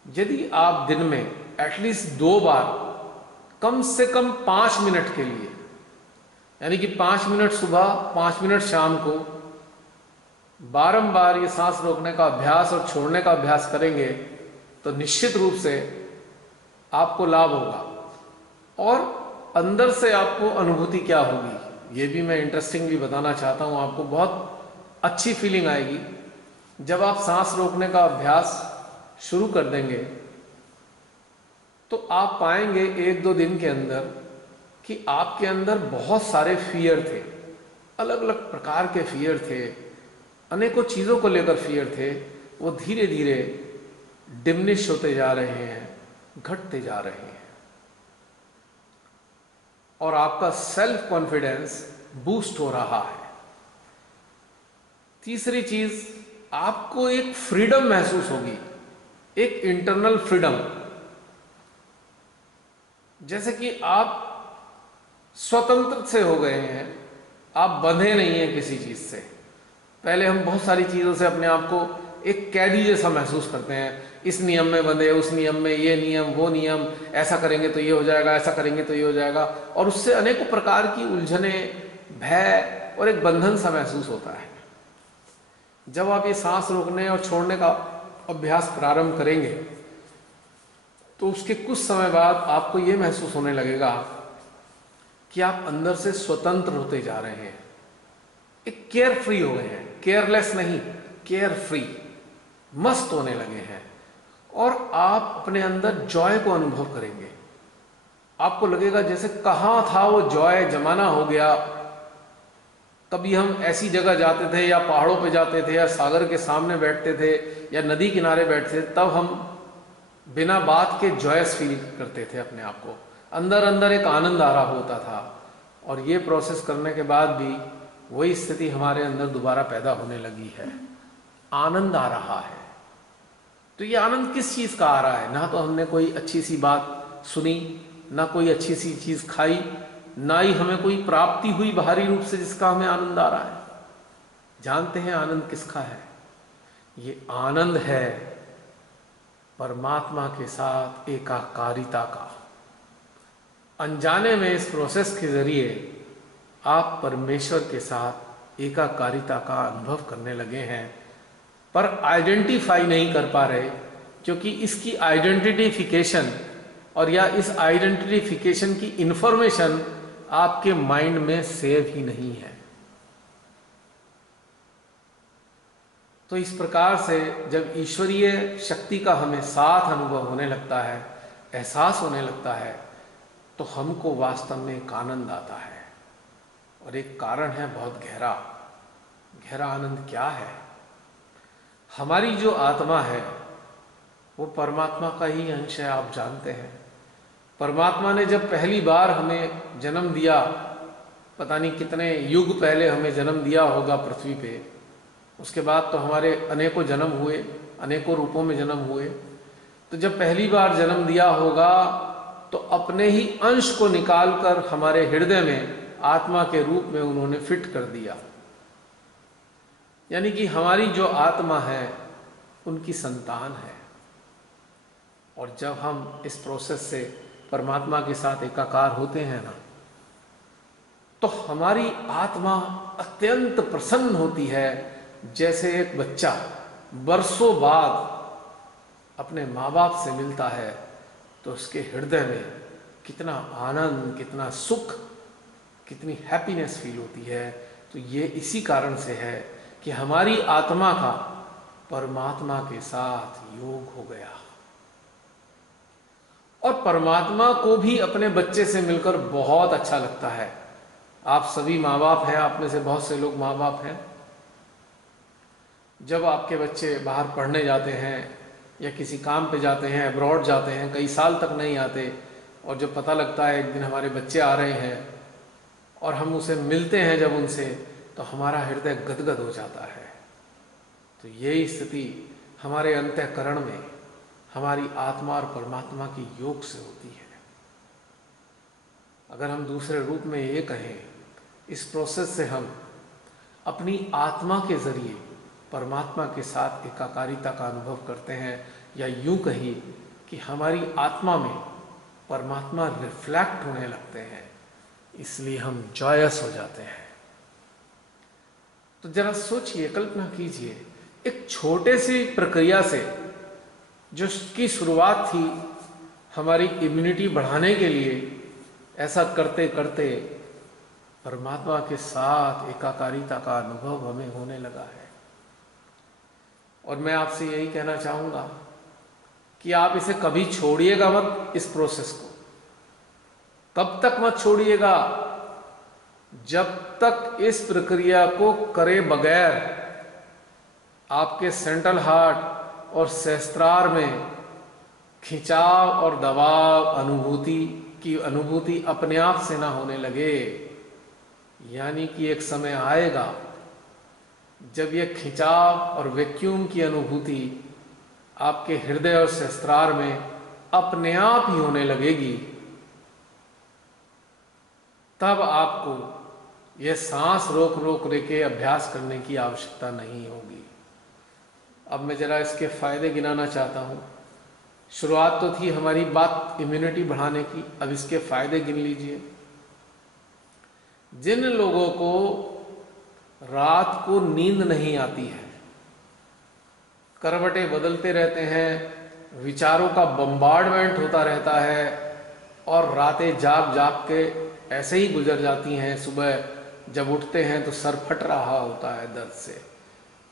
यदि आप दिन में एटलीस्ट 2 बार, कम से कम 5 मिनट के लिए यानी कि 5 मिनट सुबह, 5 मिनट शाम को बारंबार ये सांस रोकने का अभ्यास और छोड़ने का अभ्यास करेंगे तो निश्चित रूप से आपको लाभ होगा। और अंदर से आपको अनुभूति क्या होगी ये भी मैं इंटरेस्टिंगली बताना चाहता हूँ। आपको बहुत अच्छी फीलिंग आएगी जब आप सांस रोकने का अभ्यास शुरू कर देंगे। तो आप पाएंगे 1-2 दिन के अंदर कि आपके अंदर बहुत सारे फियर थे, अलग अलग प्रकार के फियर थे, अनेकों चीज़ों को लेकर फियर थे, वो धीरे धीरे डिमिनिश होते जा रहे हैं, घटते जा रहे हैं। और आपका सेल्फ कॉन्फिडेंस बूस्ट हो रहा है। तीसरी चीज, आपको एक फ्रीडम महसूस होगी, एक इंटरनल फ्रीडम, जैसे कि आप स्वतंत्र से हो गए हैं, आप बंधे नहीं हैं किसी चीज से। पहले हम बहुत सारी चीजों से अपने आप को एक कैदी जैसा महसूस करते हैं, इस नियम में बंधे, उस नियम में, ये नियम, वो नियम, ऐसा करेंगे तो ये हो जाएगा, ऐसा करेंगे तो ये हो जाएगा, और उससे अनेकों प्रकार की उलझने, भय और एक बंधन सा महसूस होता है। जब आप ये सांस रोकने और छोड़ने का अभ्यास प्रारंभ करेंगे तो उसके कुछ समय बाद आपको ये महसूस होने लगेगा कि आप अंदर से स्वतंत्र होते जा रहे हैं, एक केयर फ्री हो गए हैं, केयरलेस नहीं, केयर फ्री, मस्त होने लगे हैं। और आप अपने अंदर जॉय को अनुभव करेंगे। आपको लगेगा जैसे कहाँ था वो जॉय, जमाना हो गया। कभी हम ऐसी जगह जाते थे या पहाड़ों पे जाते थे या सागर के सामने बैठते थे या नदी किनारे बैठते थे, तब हम बिना बात के जॉयस फील करते थे अपने आप को, अंदर अंदर एक आनंद आ रहा होता था। और ये प्रोसेस करने के बाद भी वही स्थिति हमारे अंदर दोबारा पैदा होने लगी है, आनंद आ रहा है। तो ये आनंद किस चीज का आ रहा है? ना तो हमने कोई अच्छी सी बात सुनी, ना कोई अच्छी सी चीज खाई, ना ही हमें कोई प्राप्ति हुई बाहरी रूप से जिसका हमें आनंद आ रहा है। जानते हैं आनंद किसका है? ये आनंद है परमात्मा के साथ एकाकारिता का। अनजाने में इस प्रोसेस के जरिए आप परमेश्वर के साथ एकाकारिता का अनुभव करने लगे हैं, पर आइडेंटिफाई नहीं कर पा रहे, क्योंकि इसकी आइडेंटिफिकेशन और या इस आइडेंटिफिकेशन की इंफॉर्मेशन आपके माइंड में सेव ही नहीं है। तो इस प्रकार से जब ईश्वरीय शक्ति का हमें साथ अनुभव होने लगता है, एहसास होने लगता है, तो हमको वास्तव में एक आनंद आता है। और एक कारण है बहुत गहरा। गहरा आनंद क्या है? हमारी जो आत्मा है वो परमात्मा का ही अंश है। आप जानते हैं परमात्मा ने जब पहली बार हमें जन्म दिया, पता नहीं कितने युग पहले हमें जन्म दिया होगा पृथ्वी पे, उसके बाद तो हमारे अनेकों जन्म हुए, अनेकों रूपों में जन्म हुए। तो जब पहली बार जन्म दिया होगा तो अपने ही अंश को निकालकर हमारे हृदय में आत्मा के रूप में उन्होंने फिट कर दिया। यानी कि हमारी जो आत्मा है उनकी संतान है। और जब हम इस प्रोसेस से परमात्मा के साथ एकाकार होते हैं ना, तो हमारी आत्मा अत्यंत प्रसन्न होती है, जैसे एक बच्चा बरसों बाद अपने माँ बाप से मिलता है तो उसके हृदय में कितना आनंद, कितना सुख, कितनी हैप्पीनेस फील होती है। तो ये इसी कारण से है कि हमारी आत्मा का परमात्मा के साथ योग हो गया। और परमात्मा को भी अपने बच्चे से मिलकर बहुत अच्छा लगता है। आप सभी माँ बाप हैं, आप में से बहुत से लोग माँ बाप हैं। जब आपके बच्चे बाहर पढ़ने जाते हैं या किसी काम पे जाते हैं, अब्रॉड जाते हैं, कई साल तक नहीं आते, और जब पता लगता है एक दिन हमारे बच्चे आ रहे हैं और हम उसे मिलते हैं जब उनसे, तो हमारा हृदय गदगद हो जाता है। तो यही स्थिति हमारे अंतःकरण में हमारी आत्मा और परमात्मा की योग से होती है। अगर हम दूसरे रूप में ये कहें, इस प्रोसेस से हम अपनी आत्मा के जरिए परमात्मा के साथ एकाकारिता का अनुभव करते हैं, या यूं कही कि हमारी आत्मा में परमात्मा रिफ्लेक्ट होने लगते हैं। इसलिए हम जॉयस हो जाते हैं। तो जरा सोचिए, कल्पना कीजिए, एक छोटे सी प्रक्रिया से जो की शुरुआत थी हमारी इम्यूनिटी बढ़ाने के लिए, ऐसा करते करते परमात्मा के साथ एकाकारिता का अनुभव हमें होने लगा है। और मैं आपसे यही कहना चाहूँगा कि आप इसे कभी छोड़िएगा मत, इस प्रोसेस को तब तक मत छोड़िएगा जब तक इस प्रक्रिया को करे बगैर आपके सेंट्रल हार्ट और सहस्त्रार में खिंचाव और दबाव अनुभूति अपने आप से ना होने लगे। यानी कि एक समय आएगा जब यह खिंचाव और वैक्यूम की अनुभूति आपके हृदय और सहस्त्रार में अपने आप ही होने लगेगी। तब आपको यह सांस रोक रोक के अभ्यास करने की आवश्यकता नहीं होगी। अब मैं जरा इसके फायदे गिनाना चाहता हूं। शुरुआत तो थी हमारी बात इम्यूनिटी बढ़ाने की, अब इसके फायदे गिन लीजिए। जिन लोगों को रात को नींद नहीं आती है, करवटें बदलते रहते हैं, विचारों का बम्बार्डमेंट होता रहता है और रातें जाग जाग के ऐसे ही गुजर जाती हैं, सुबह जब उठते हैं तो सर फट रहा होता है दर्द से,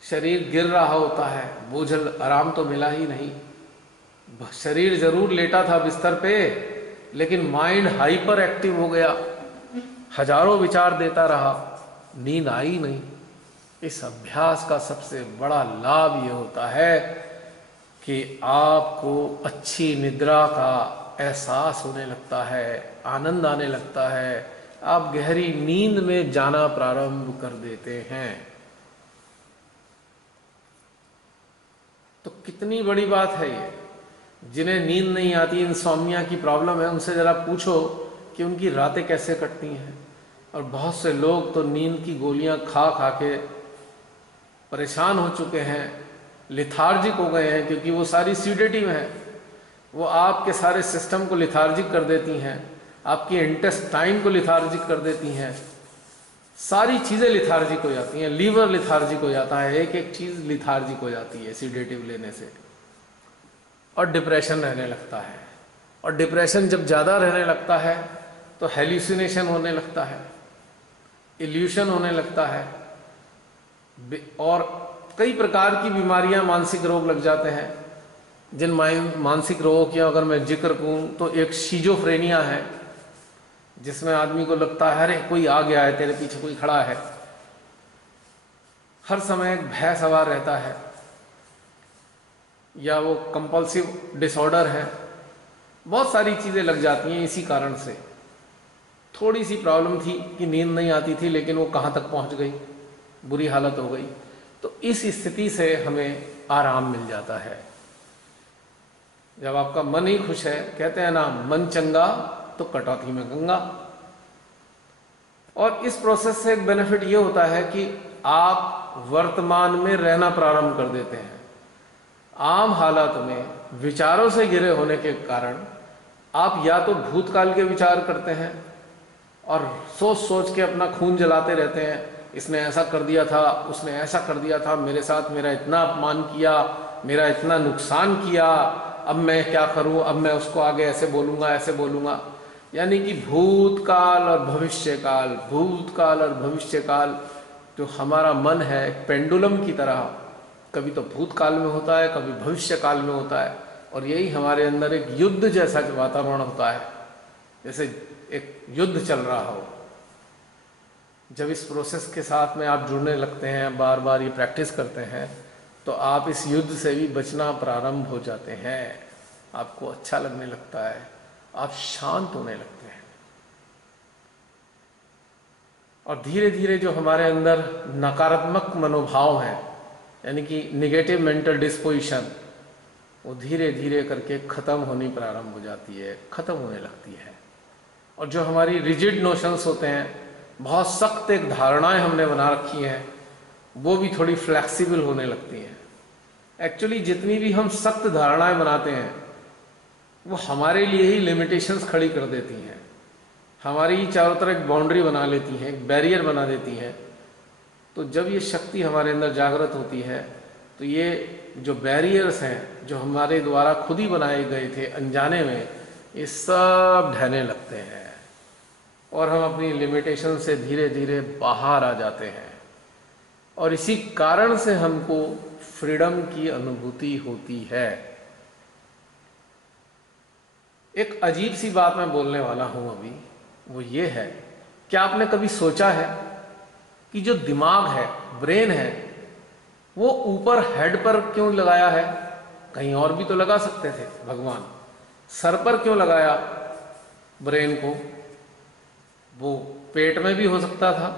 शरीर गिर रहा होता है, बोझल आराम तो मिला ही नहीं। शरीर जरूर लेटा था बिस्तर पे, लेकिन माइंड हाइपर एक्टिव हो गया, हजारों विचार देता रहा, नींद आई नहीं। इस अभ्यास का सबसे बड़ा लाभ ये होता है कि आपको अच्छी निद्रा का एहसास होने लगता है, आनंद आने लगता है, आप गहरी नींद में जाना प्रारंभ कर देते हैं। तो कितनी बड़ी बात है ये। जिन्हें नींद नहीं आती, इंसोम्निया की प्रॉब्लम है, उनसे जरा पूछो कि उनकी रातें कैसे कटती हैं। और बहुत से लोग तो नींद की गोलियां खा खा के परेशान हो चुके हैं, लिथार्जिक हो गए हैं, क्योंकि वो सारी सीडेटिव हैं, वो आपके सारे सिस्टम को लिथार्जिक कर देती हैं, आपकी इंटेस्टाइन को लिथार्जिक कर देती हैं, सारी चीज़ें लिथार्जिक हो जाती हैं, लीवर लिथार्जिक हो जाता है, एक एक चीज़ लिथार्जिक हो जाती है सीडेटिव लेने से। और डिप्रेशन रहने लगता है, और डिप्रेशन जब ज़्यादा रहने लगता है तो हेल्यूसिनेशन होने लगता है, इल्यूशन होने लगता है, और कई प्रकार की बीमारियां, मानसिक रोग लग जाते हैं। जिन मानसिक रोगों की अगर मैं जिक्र करूं तो एक शिजोफ्रेनिया है, जिसमें आदमी को लगता है अरे कोई आ गया है, तेरे पीछे कोई खड़ा है, हर समय एक भय सवार रहता है। या वो कंपल्सिव डिसऑर्डर है, बहुत सारी चीज़ें लग जाती हैं इसी कारण से। थोड़ी सी प्रॉब्लम थी कि नींद नहीं आती थी, लेकिन वो कहाँ तक पहुँच गई, बुरी हालत हो गई। तो इस स्थिति से हमें आराम मिल जाता है। जब आपका मन ही खुश है, कहते हैं ना, मन चंगा तो कटौती में गंगा। और इस प्रोसेस से एक बेनिफिट ये होता है कि आप वर्तमान में रहना प्रारंभ कर देते हैं। आम हालात में विचारों से घिरे होने के कारण आप या तो भूतकाल के विचार करते हैं और सोच सोच के अपना खून जलाते रहते हैं, इसने ऐसा कर दिया था, उसने ऐसा कर दिया था, मेरे साथ मेरा इतना अपमान किया, मेरा इतना नुकसान किया, अब मैं क्या करूं, अब मैं उसको आगे ऐसे बोलूंगा, ऐसे बोलूंगा। यानी कि भूतकाल और भविष्यकाल, भूतकाल और भविष्यकाल, जो हमारा मन है एक पेंडुलम की तरह, कभी तो भूतकाल में होता है, कभी भविष्यकाल में होता है, और यही हमारे अंदर एक युद्ध जैसा वातावरण होता है, जैसे एक युद्ध चल रहा हो। जब इस प्रोसेस के साथ में आप जुड़ने लगते हैं, बार बार ये प्रैक्टिस करते हैं, तो आप इस युद्ध से भी बचना प्रारंभ हो जाते हैं। आपको अच्छा लगने लगता है, आप शांत होने लगते हैं, और धीरे धीरे जो हमारे अंदर नकारात्मक मनोभाव हैं, यानी कि निगेटिव मेंटल डिस्पोजिशन, वो धीरे धीरे करके ख़त्म होनी प्रारंभ हो जाती है, ख़त्म होने लगती है। और जो हमारी रिजिड नोशंस होते हैं, बहुत सख्त एक धारणाएं हमने बना रखी हैं, वो भी थोड़ी फ्लेक्सिबल होने लगती हैं। एक्चुअली जितनी भी हम सख्त धारणाएं बनाते हैं, वो हमारे लिए ही लिमिटेशंस खड़ी कर देती हैं। हमारी चारों तरफ एक बाउंड्री बना लेती हैं, एक बैरियर बना देती हैं। तो जब ये शक्ति हमारे अंदर जागृत होती है तो ये जो बैरियर्स हैं जो हमारे द्वारा खुद ही बनाए गए थे अनजाने में, ये सब ढहने लगते हैं और हम अपनी लिमिटेशन से धीरे धीरे बाहर आ जाते हैं। और इसी कारण से हमको फ्रीडम की अनुभूति होती है। एक अजीब सी बात मैं बोलने वाला हूं अभी, वो ये है, क्या आपने कभी सोचा है कि जो दिमाग है, ब्रेन है, वो ऊपर हेड पर क्यों लगाया है? कहीं और भी तो लगा सकते थे भगवान। सर पर क्यों लगाया ब्रेन को? वो पेट में भी हो सकता था,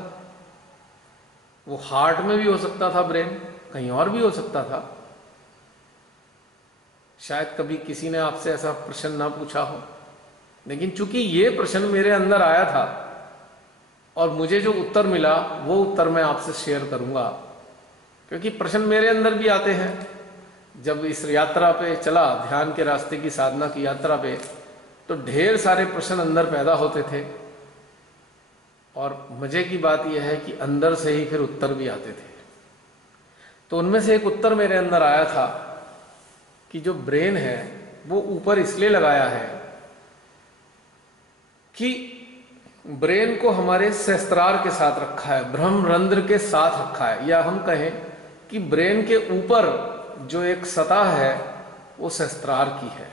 वो हार्ट में भी हो सकता था, ब्रेन कहीं और भी हो सकता था। शायद कभी किसी ने आपसे ऐसा प्रश्न ना पूछा हो, लेकिन चूंकि ये प्रश्न मेरे अंदर आया था और मुझे जो उत्तर मिला वो उत्तर मैं आपसे शेयर करूंगा, क्योंकि प्रश्न मेरे अंदर भी आते हैं। जब इस यात्रा पे चला, ध्यान के रास्ते की साधना की यात्रा पे, तो ढेर सारे प्रश्न अंदर पैदा होते थे और मजे की बात यह है कि अंदर से ही फिर उत्तर भी आते थे। तो उनमें से एक उत्तर मेरे अंदर आया था कि जो ब्रेन है वो ऊपर इसलिए लगाया है कि ब्रेन को हमारे सहस्त्रार के साथ रखा है, ब्रह्मरंध्र के साथ रखा है, या हम कहें कि ब्रेन के ऊपर जो एक सतह है वो सहस्त्रार की है।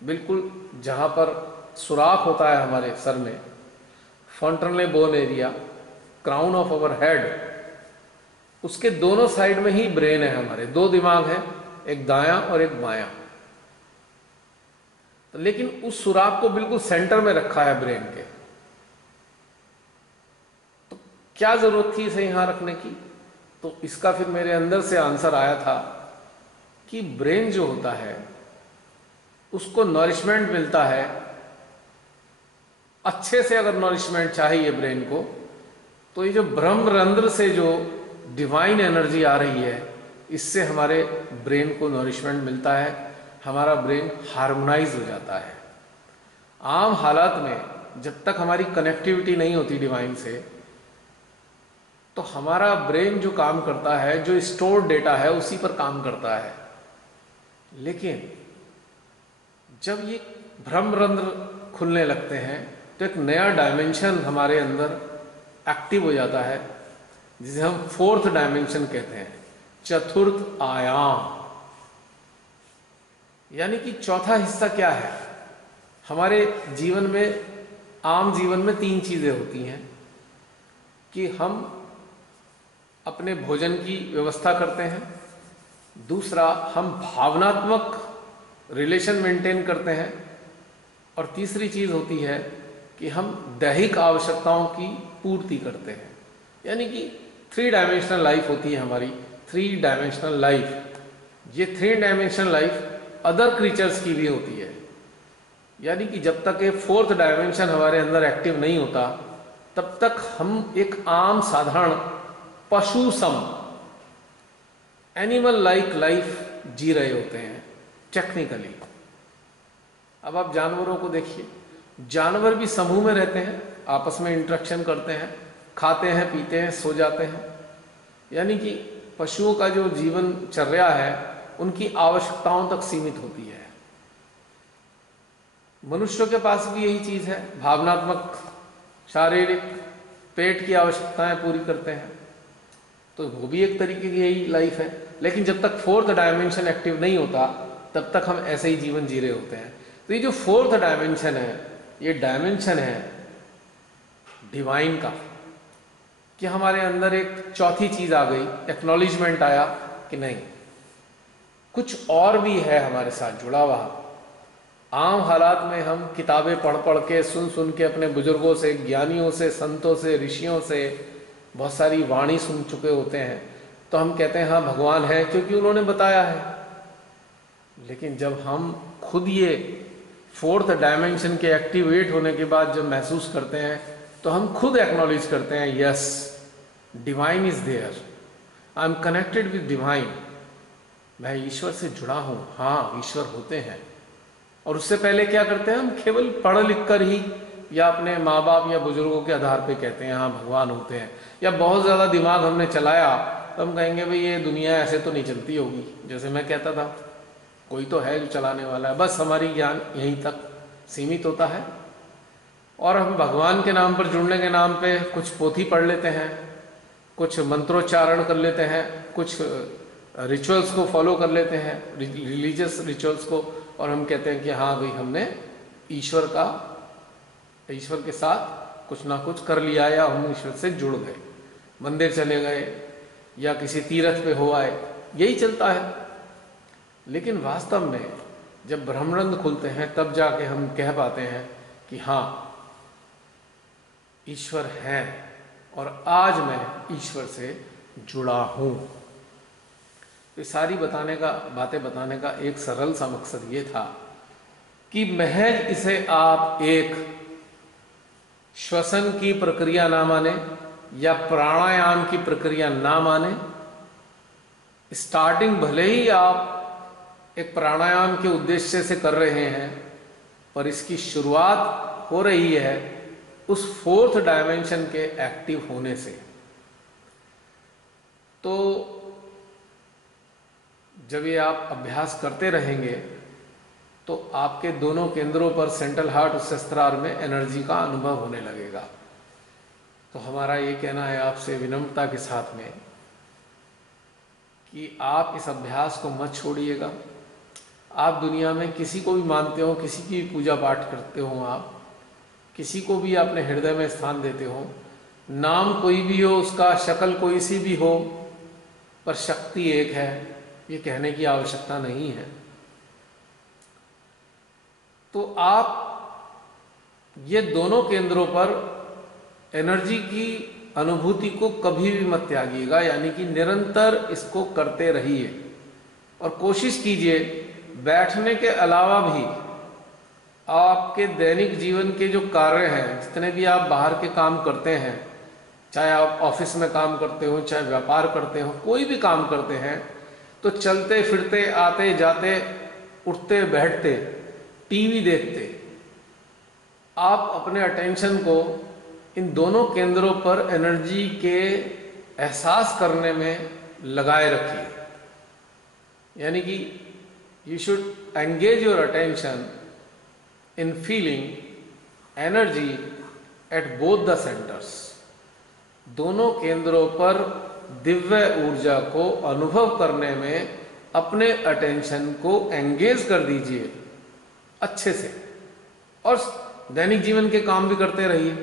बिल्कुल जहां पर सुराख होता है हमारे सर में, frontal bone area, crown of our head, उसके दोनों साइड में ही ब्रेन है। हमारे दो दिमाग हैं, एक दायां और एक बायां। तो लेकिन उस सुराख को बिल्कुल सेंटर में रखा है ब्रेन के। तो क्या जरूरत थी इसे यहां रखने की? तो इसका फिर मेरे अंदर से आंसर आया था कि ब्रेन जो होता है उसको नॉरिशमेंट मिलता है। अच्छे से अगर नॉरिशमेंट चाहिए ब्रेन को, तो ये जो ब्रह्मरंध्र से जो डिवाइन एनर्जी आ रही है, इससे हमारे ब्रेन को नॉरिशमेंट मिलता है, हमारा ब्रेन हार्मोनाइज हो जाता है। आम हालात में जब तक हमारी कनेक्टिविटी नहीं होती डिवाइन से, तो हमारा ब्रेन जो काम करता है, जो स्टोर्ड डेटा है उसी पर काम करता है। लेकिन जब ये ब्रह्मरंध्र खुलने लगते हैं तो एक नया डायमेंशन हमारे अंदर एक्टिव हो जाता है, जिसे हम फोर्थ डायमेंशन कहते हैं, चतुर्थ आयाम। यानी कि चौथा हिस्सा क्या है? हमारे जीवन में, आम जीवन में तीन चीजें होती हैं कि हम अपने भोजन की व्यवस्था करते हैं, दूसरा हम भावनात्मक रिलेशन मेंटेन करते हैं, और तीसरी चीज होती है कि हम दैहिक आवश्यकताओं की पूर्ति करते हैं। यानी कि 3 डायमेंशनल लाइफ होती है हमारी, 3 डायमेंशनल लाइफ। ये 3 डायमेंशनल लाइफ अदर क्रीचर्स की भी होती है। यानी कि जब तक ये 4th डायमेंशन हमारे अंदर एक्टिव नहीं होता, तब तक हम एक आम साधारण पशु सम, एनिमल लाइक लाइफ जी रहे होते हैं टेक्निकली। अब आप जानवरों को देखिए, जानवर भी समूह में रहते हैं, आपस में इंटरेक्शन करते हैं, खाते हैं, पीते हैं, सो जाते हैं। यानी कि पशुओं का जो जीवन चर्या है उनकी आवश्यकताओं तक सीमित होती है। मनुष्यों के पास भी यही चीज है, भावनात्मक, शारीरिक, पेट की आवश्यकताएं पूरी करते हैं, तो वो भी एक तरीके की यही लाइफ है। लेकिन जब तक 4th डायमेंशन एक्टिव नहीं होता, तब तक हम ऐसे ही जीवन जी रहे होते हैं। तो ये जो 4th डायमेंशन है, ये डायमेंशन है डिवाइन का, कि हमारे अंदर एक चौथी चीज आ गई, एक्नॉलेजमेंट आया कि नहीं, कुछ और भी है हमारे साथ जुड़ा हुआ। आम हालात में हम किताबें पढ़ पढ़ के, सुन सुन के, अपने बुजुर्गों से, ज्ञानियों से, संतों से, ऋषियों से बहुत सारी वाणी सुन चुके होते हैं, तो हम कहते हैं हाँ भगवान है क्योंकि उन्होंने बताया है। लेकिन जब हम खुद ये 4th डायमेंशन के एक्टिवेट होने के बाद जब महसूस करते हैं, तो हम खुद एक्नॉलेज करते हैं, yes divine is there, I am connected with divine, मैं ईश्वर से जुड़ा हूं। हाँ ईश्वर होते हैं। और उससे पहले क्या करते हैं हम? केवल पढ़ लिख कर ही या अपने माँ बाप या बुजुर्गों के आधार पे कहते हैं हाँ भगवान होते हैं, या बहुत ज़्यादा दिमाग हमने चलाया तो हम कहेंगे भाई ये दुनिया ऐसे तो नहीं चलती होगी। जैसे मैं कहता था कोई तो है जो चलाने वाला है, बस हमारी ज्ञान यहीं तक सीमित होता है। और हम भगवान के नाम पर जुड़ने के नाम पे कुछ पोथी पढ़ लेते हैं, कुछ मंत्रोच्चारण कर लेते हैं, कुछ रिचुअल्स को फॉलो कर लेते हैं, रिलीजियस रिचुअल्स को, और हम कहते हैं कि हाँ भाई हमने ईश्वर के साथ कुछ ना कुछ कर लिया, या हम ईश्वर से जुड़ गए, मंदिर चले गए या किसी तीर्थ पे हो आए, यही चलता है। लेकिन वास्तव में जब ब्रह्मरंध्र खुलते हैं तब जाके हम कह पाते हैं कि हाँ ईश्वर है और आज मैं ईश्वर से जुड़ा हूं। तो सारी बातें बताने का एक सरल सा मकसद ये था कि महज इसे आप एक श्वसन की प्रक्रिया ना माने या प्राणायाम की प्रक्रिया ना माने। स्टार्टिंग भले ही आप एक प्राणायाम के उद्देश्य से कर रहे हैं, पर इसकी शुरुआत हो रही है उस 4th डायमेंशन के एक्टिव होने से। तो जब ये आप अभ्यास करते रहेंगे तो आपके दोनों केंद्रों पर, सेंट्रल हार्ट और सहस्त्रार में एनर्जी का अनुभव होने लगेगा। तो हमारा ये कहना है आपसे विनम्रता के साथ में कि आप इस अभ्यास को मत छोड़िएगा। आप दुनिया में किसी को भी मानते हो, किसी की पूजा पाठ करते हो, आप किसी को भी अपने हृदय में स्थान देते हो, नाम कोई भी हो उसका, शक्ल कोई सी भी हो, पर शक्ति एक है, ये कहने की आवश्यकता नहीं है। तो आप ये दोनों केंद्रों पर एनर्जी की अनुभूति को कभी भी मत त्यागिएगा, यानी कि निरंतर इसको करते रहिए और कोशिश कीजिए बैठने के अलावा भी आपके दैनिक जीवन के जो कार्य हैं, जितने भी आप बाहर के काम करते हैं, चाहे आप ऑफिस में काम करते हो, चाहे व्यापार करते हो, कोई भी काम करते हैं, तो चलते फिरते, आते जाते, उठते बैठते, टीवी देखते, आप अपने अटेंशन को इन दोनों केंद्रों पर एनर्जी के एहसास करने में लगाए रखिए। यानी कि you should engage your attention in feeling energy at both the centers। दोनों केंद्रों पर दिव्य ऊर्जा को अनुभव करने में अपने अटेंशन को एंगेज कर दीजिए अच्छे से, और दैनिक जीवन के काम भी करते रहिए।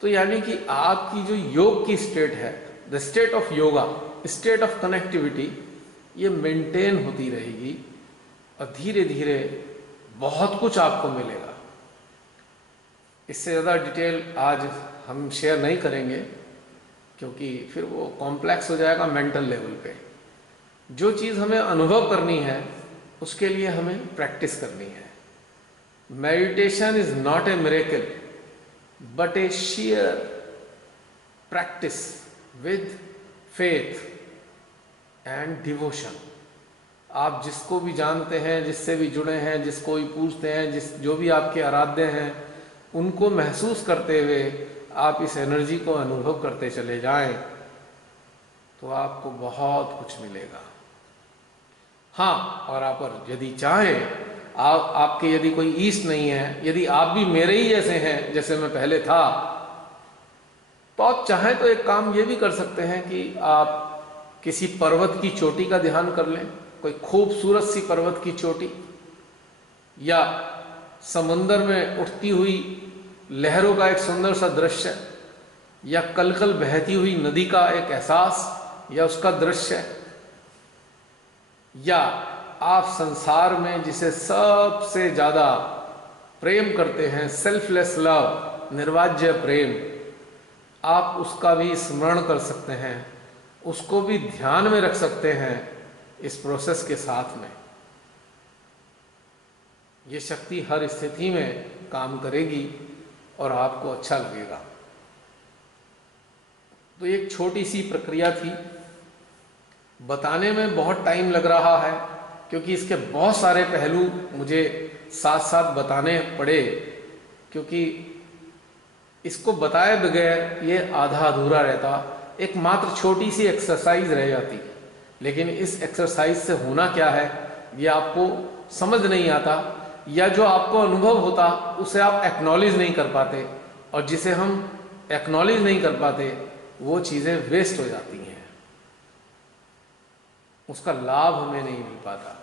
तो यानी कि आपकी जो योग की स्टेट है, the state of yoga, state of connectivity, ये मेंटेन होती रहेगी और धीरे धीरे बहुत कुछ आपको मिलेगा। इससे ज़्यादा डिटेल आज हम शेयर नहीं करेंगे क्योंकि फिर वो कॉम्प्लेक्स हो जाएगा मेंटल लेवल पे। जो चीज़ हमें अनुभव करनी है उसके लिए हमें प्रैक्टिस करनी है। Meditation is not a miracle but A sheer practice with faith and devotion। आप जिसको भी जानते हैं, जिससे भी जुड़े हैं, जिसको भी पूछते हैं, जो भी आपके आराध्य हैं, उनको महसूस करते हुए आप इस एनर्जी को अनुभव करते चले जाएं तो आपको बहुत कुछ मिलेगा। हाँ, और आप यदि चाहें, आपके यदि कोई ईस्ट नहीं है, यदि आप भी मेरे ही जैसे हैं जैसे मैं पहले था, तो आप चाहें तो एक काम ये भी कर सकते हैं कि आप किसी पर्वत की चोटी का ध्यान कर लें, कोई खूबसूरत सी पर्वत की चोटी, या समुंदर में उठती हुई लहरों का एक सुंदर सा दृश्य, या कलकल बहती हुई नदी का एक एहसास या उसका दृश्य, या आप संसार में जिसे सबसे ज्यादा प्रेम करते हैं, सेल्फलेस लव, निर्वाज्य प्रेम, आप उसका भी स्मरण कर सकते हैं, उसको भी ध्यान में रख सकते हैं इस प्रोसेस के साथ में। ये शक्ति हर स्थिति में काम करेगी और आपको अच्छा लगेगा। तो एक छोटी सी प्रक्रिया थी, बताने में बहुत टाइम लग रहा है क्योंकि इसके बहुत सारे पहलू मुझे साथ साथ बताने पड़े, क्योंकि इसको बताए बगैर ये आधा अधूरा रहता, एक मात्र छोटी सी एक्सरसाइज रह जाती। लेकिन इस एक्सरसाइज से होना क्या है ये आपको समझ नहीं आता, या जो आपको अनुभव होता उसे आप एक्नॉलेज नहीं कर पाते, और जिसे हम एक्नॉलेज नहीं कर पाते वो चीज़ें वेस्ट हो जाती हैं, उसका लाभ हमें नहीं मिल पाता।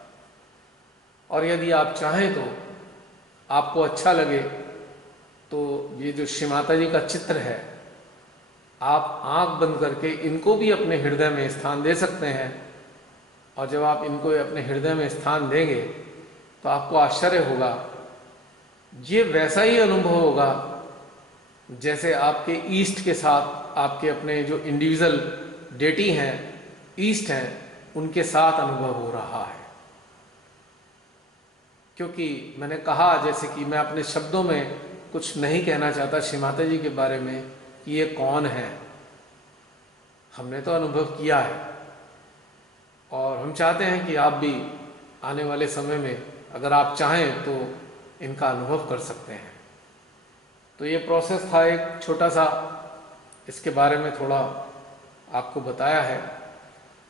और यदि आप चाहें तो आपको अच्छा लगे तो ये जो श्री माता जी का चित्र है, आप आंख बंद करके इनको भी अपने हृदय में स्थान दे सकते हैं। और जब आप इनको अपने हृदय में स्थान देंगे तो आपको आश्चर्य होगा, ये वैसा ही अनुभव होगा जैसे आपके ईस्ट के साथ, आपके अपने जो इंडिविजुअल डेटी हैं, ईस्ट हैं, उनके साथ अनुभव हो रहा है। क्योंकि मैंने कहा, जैसे कि मैं अपने शब्दों में कुछ नहीं कहना चाहता श्री माता जी के बारे में कि ये कौन है, हमने तो अनुभव किया है, और हम चाहते हैं कि आप भी आने वाले समय में अगर आप चाहें तो इनका अनुभव कर सकते हैं। तो ये प्रोसेस था एक छोटा सा, इसके बारे में थोड़ा आपको बताया है।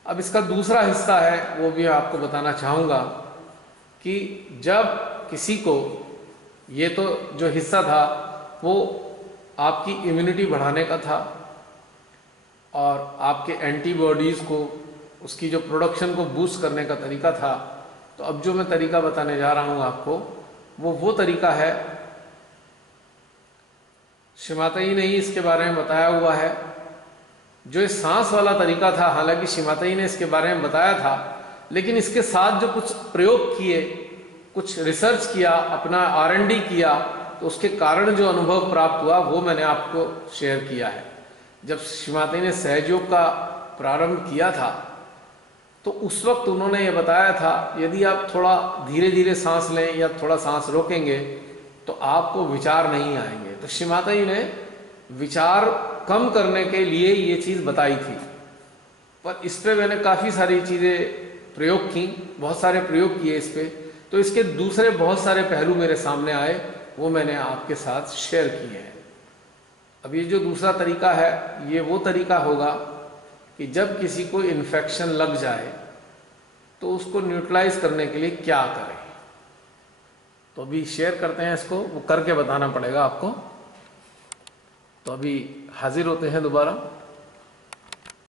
अब इसका दूसरा हिस्सा है, वो भी आपको बताना चाहूँगा कि जब किसी को, ये तो जो हिस्सा था वो आपकी इम्यूनिटी बढ़ाने का था और आपके एंटीबॉडीज़ को, उसकी जो प्रोडक्शन को बूस्ट करने का तरीका था। तो अब जो मैं तरीका बताने जा रहा हूँ आपको, वो तरीका है, श्री माता जी ने ही इसके बारे में बताया हुआ है। जो इस सांस वाला तरीका था, हालांकि श्री माता जी ने इसके बारे में बताया था, लेकिन इसके साथ जो कुछ प्रयोग किए, कुछ रिसर्च किया, अपना R&D किया, तो उसके कारण जो अनुभव प्राप्त हुआ वो मैंने आपको शेयर किया है। जब श्री माता जी ने सहयोग का प्रारंभ किया था तो उस वक्त उन्होंने ये बताया था, यदि आप थोड़ा धीरे धीरे सांस लें या थोड़ा सांस रोकेंगे तो आपको विचार नहीं आएंगे। तो श्री माता जी ने विचार कम करने के लिए ये चीज़ बताई थी, पर इस पे मैंने काफ़ी सारी चीज़ें प्रयोग की, बहुत सारे प्रयोग किए इस पे। तो इसके दूसरे बहुत सारे पहलू मेरे सामने आए, वो मैंने आपके साथ शेयर किए हैं। अब ये जो दूसरा तरीका है, ये वो तरीका होगा कि जब किसी को इन्फेक्शन लग जाए तो उसको न्यूट्रलाइज करने के लिए क्या करें। तो अभी शेयर करते हैं इसको, वो करके बताना पड़ेगा आपको। तो अभी हाजिर होते हैं दोबारा।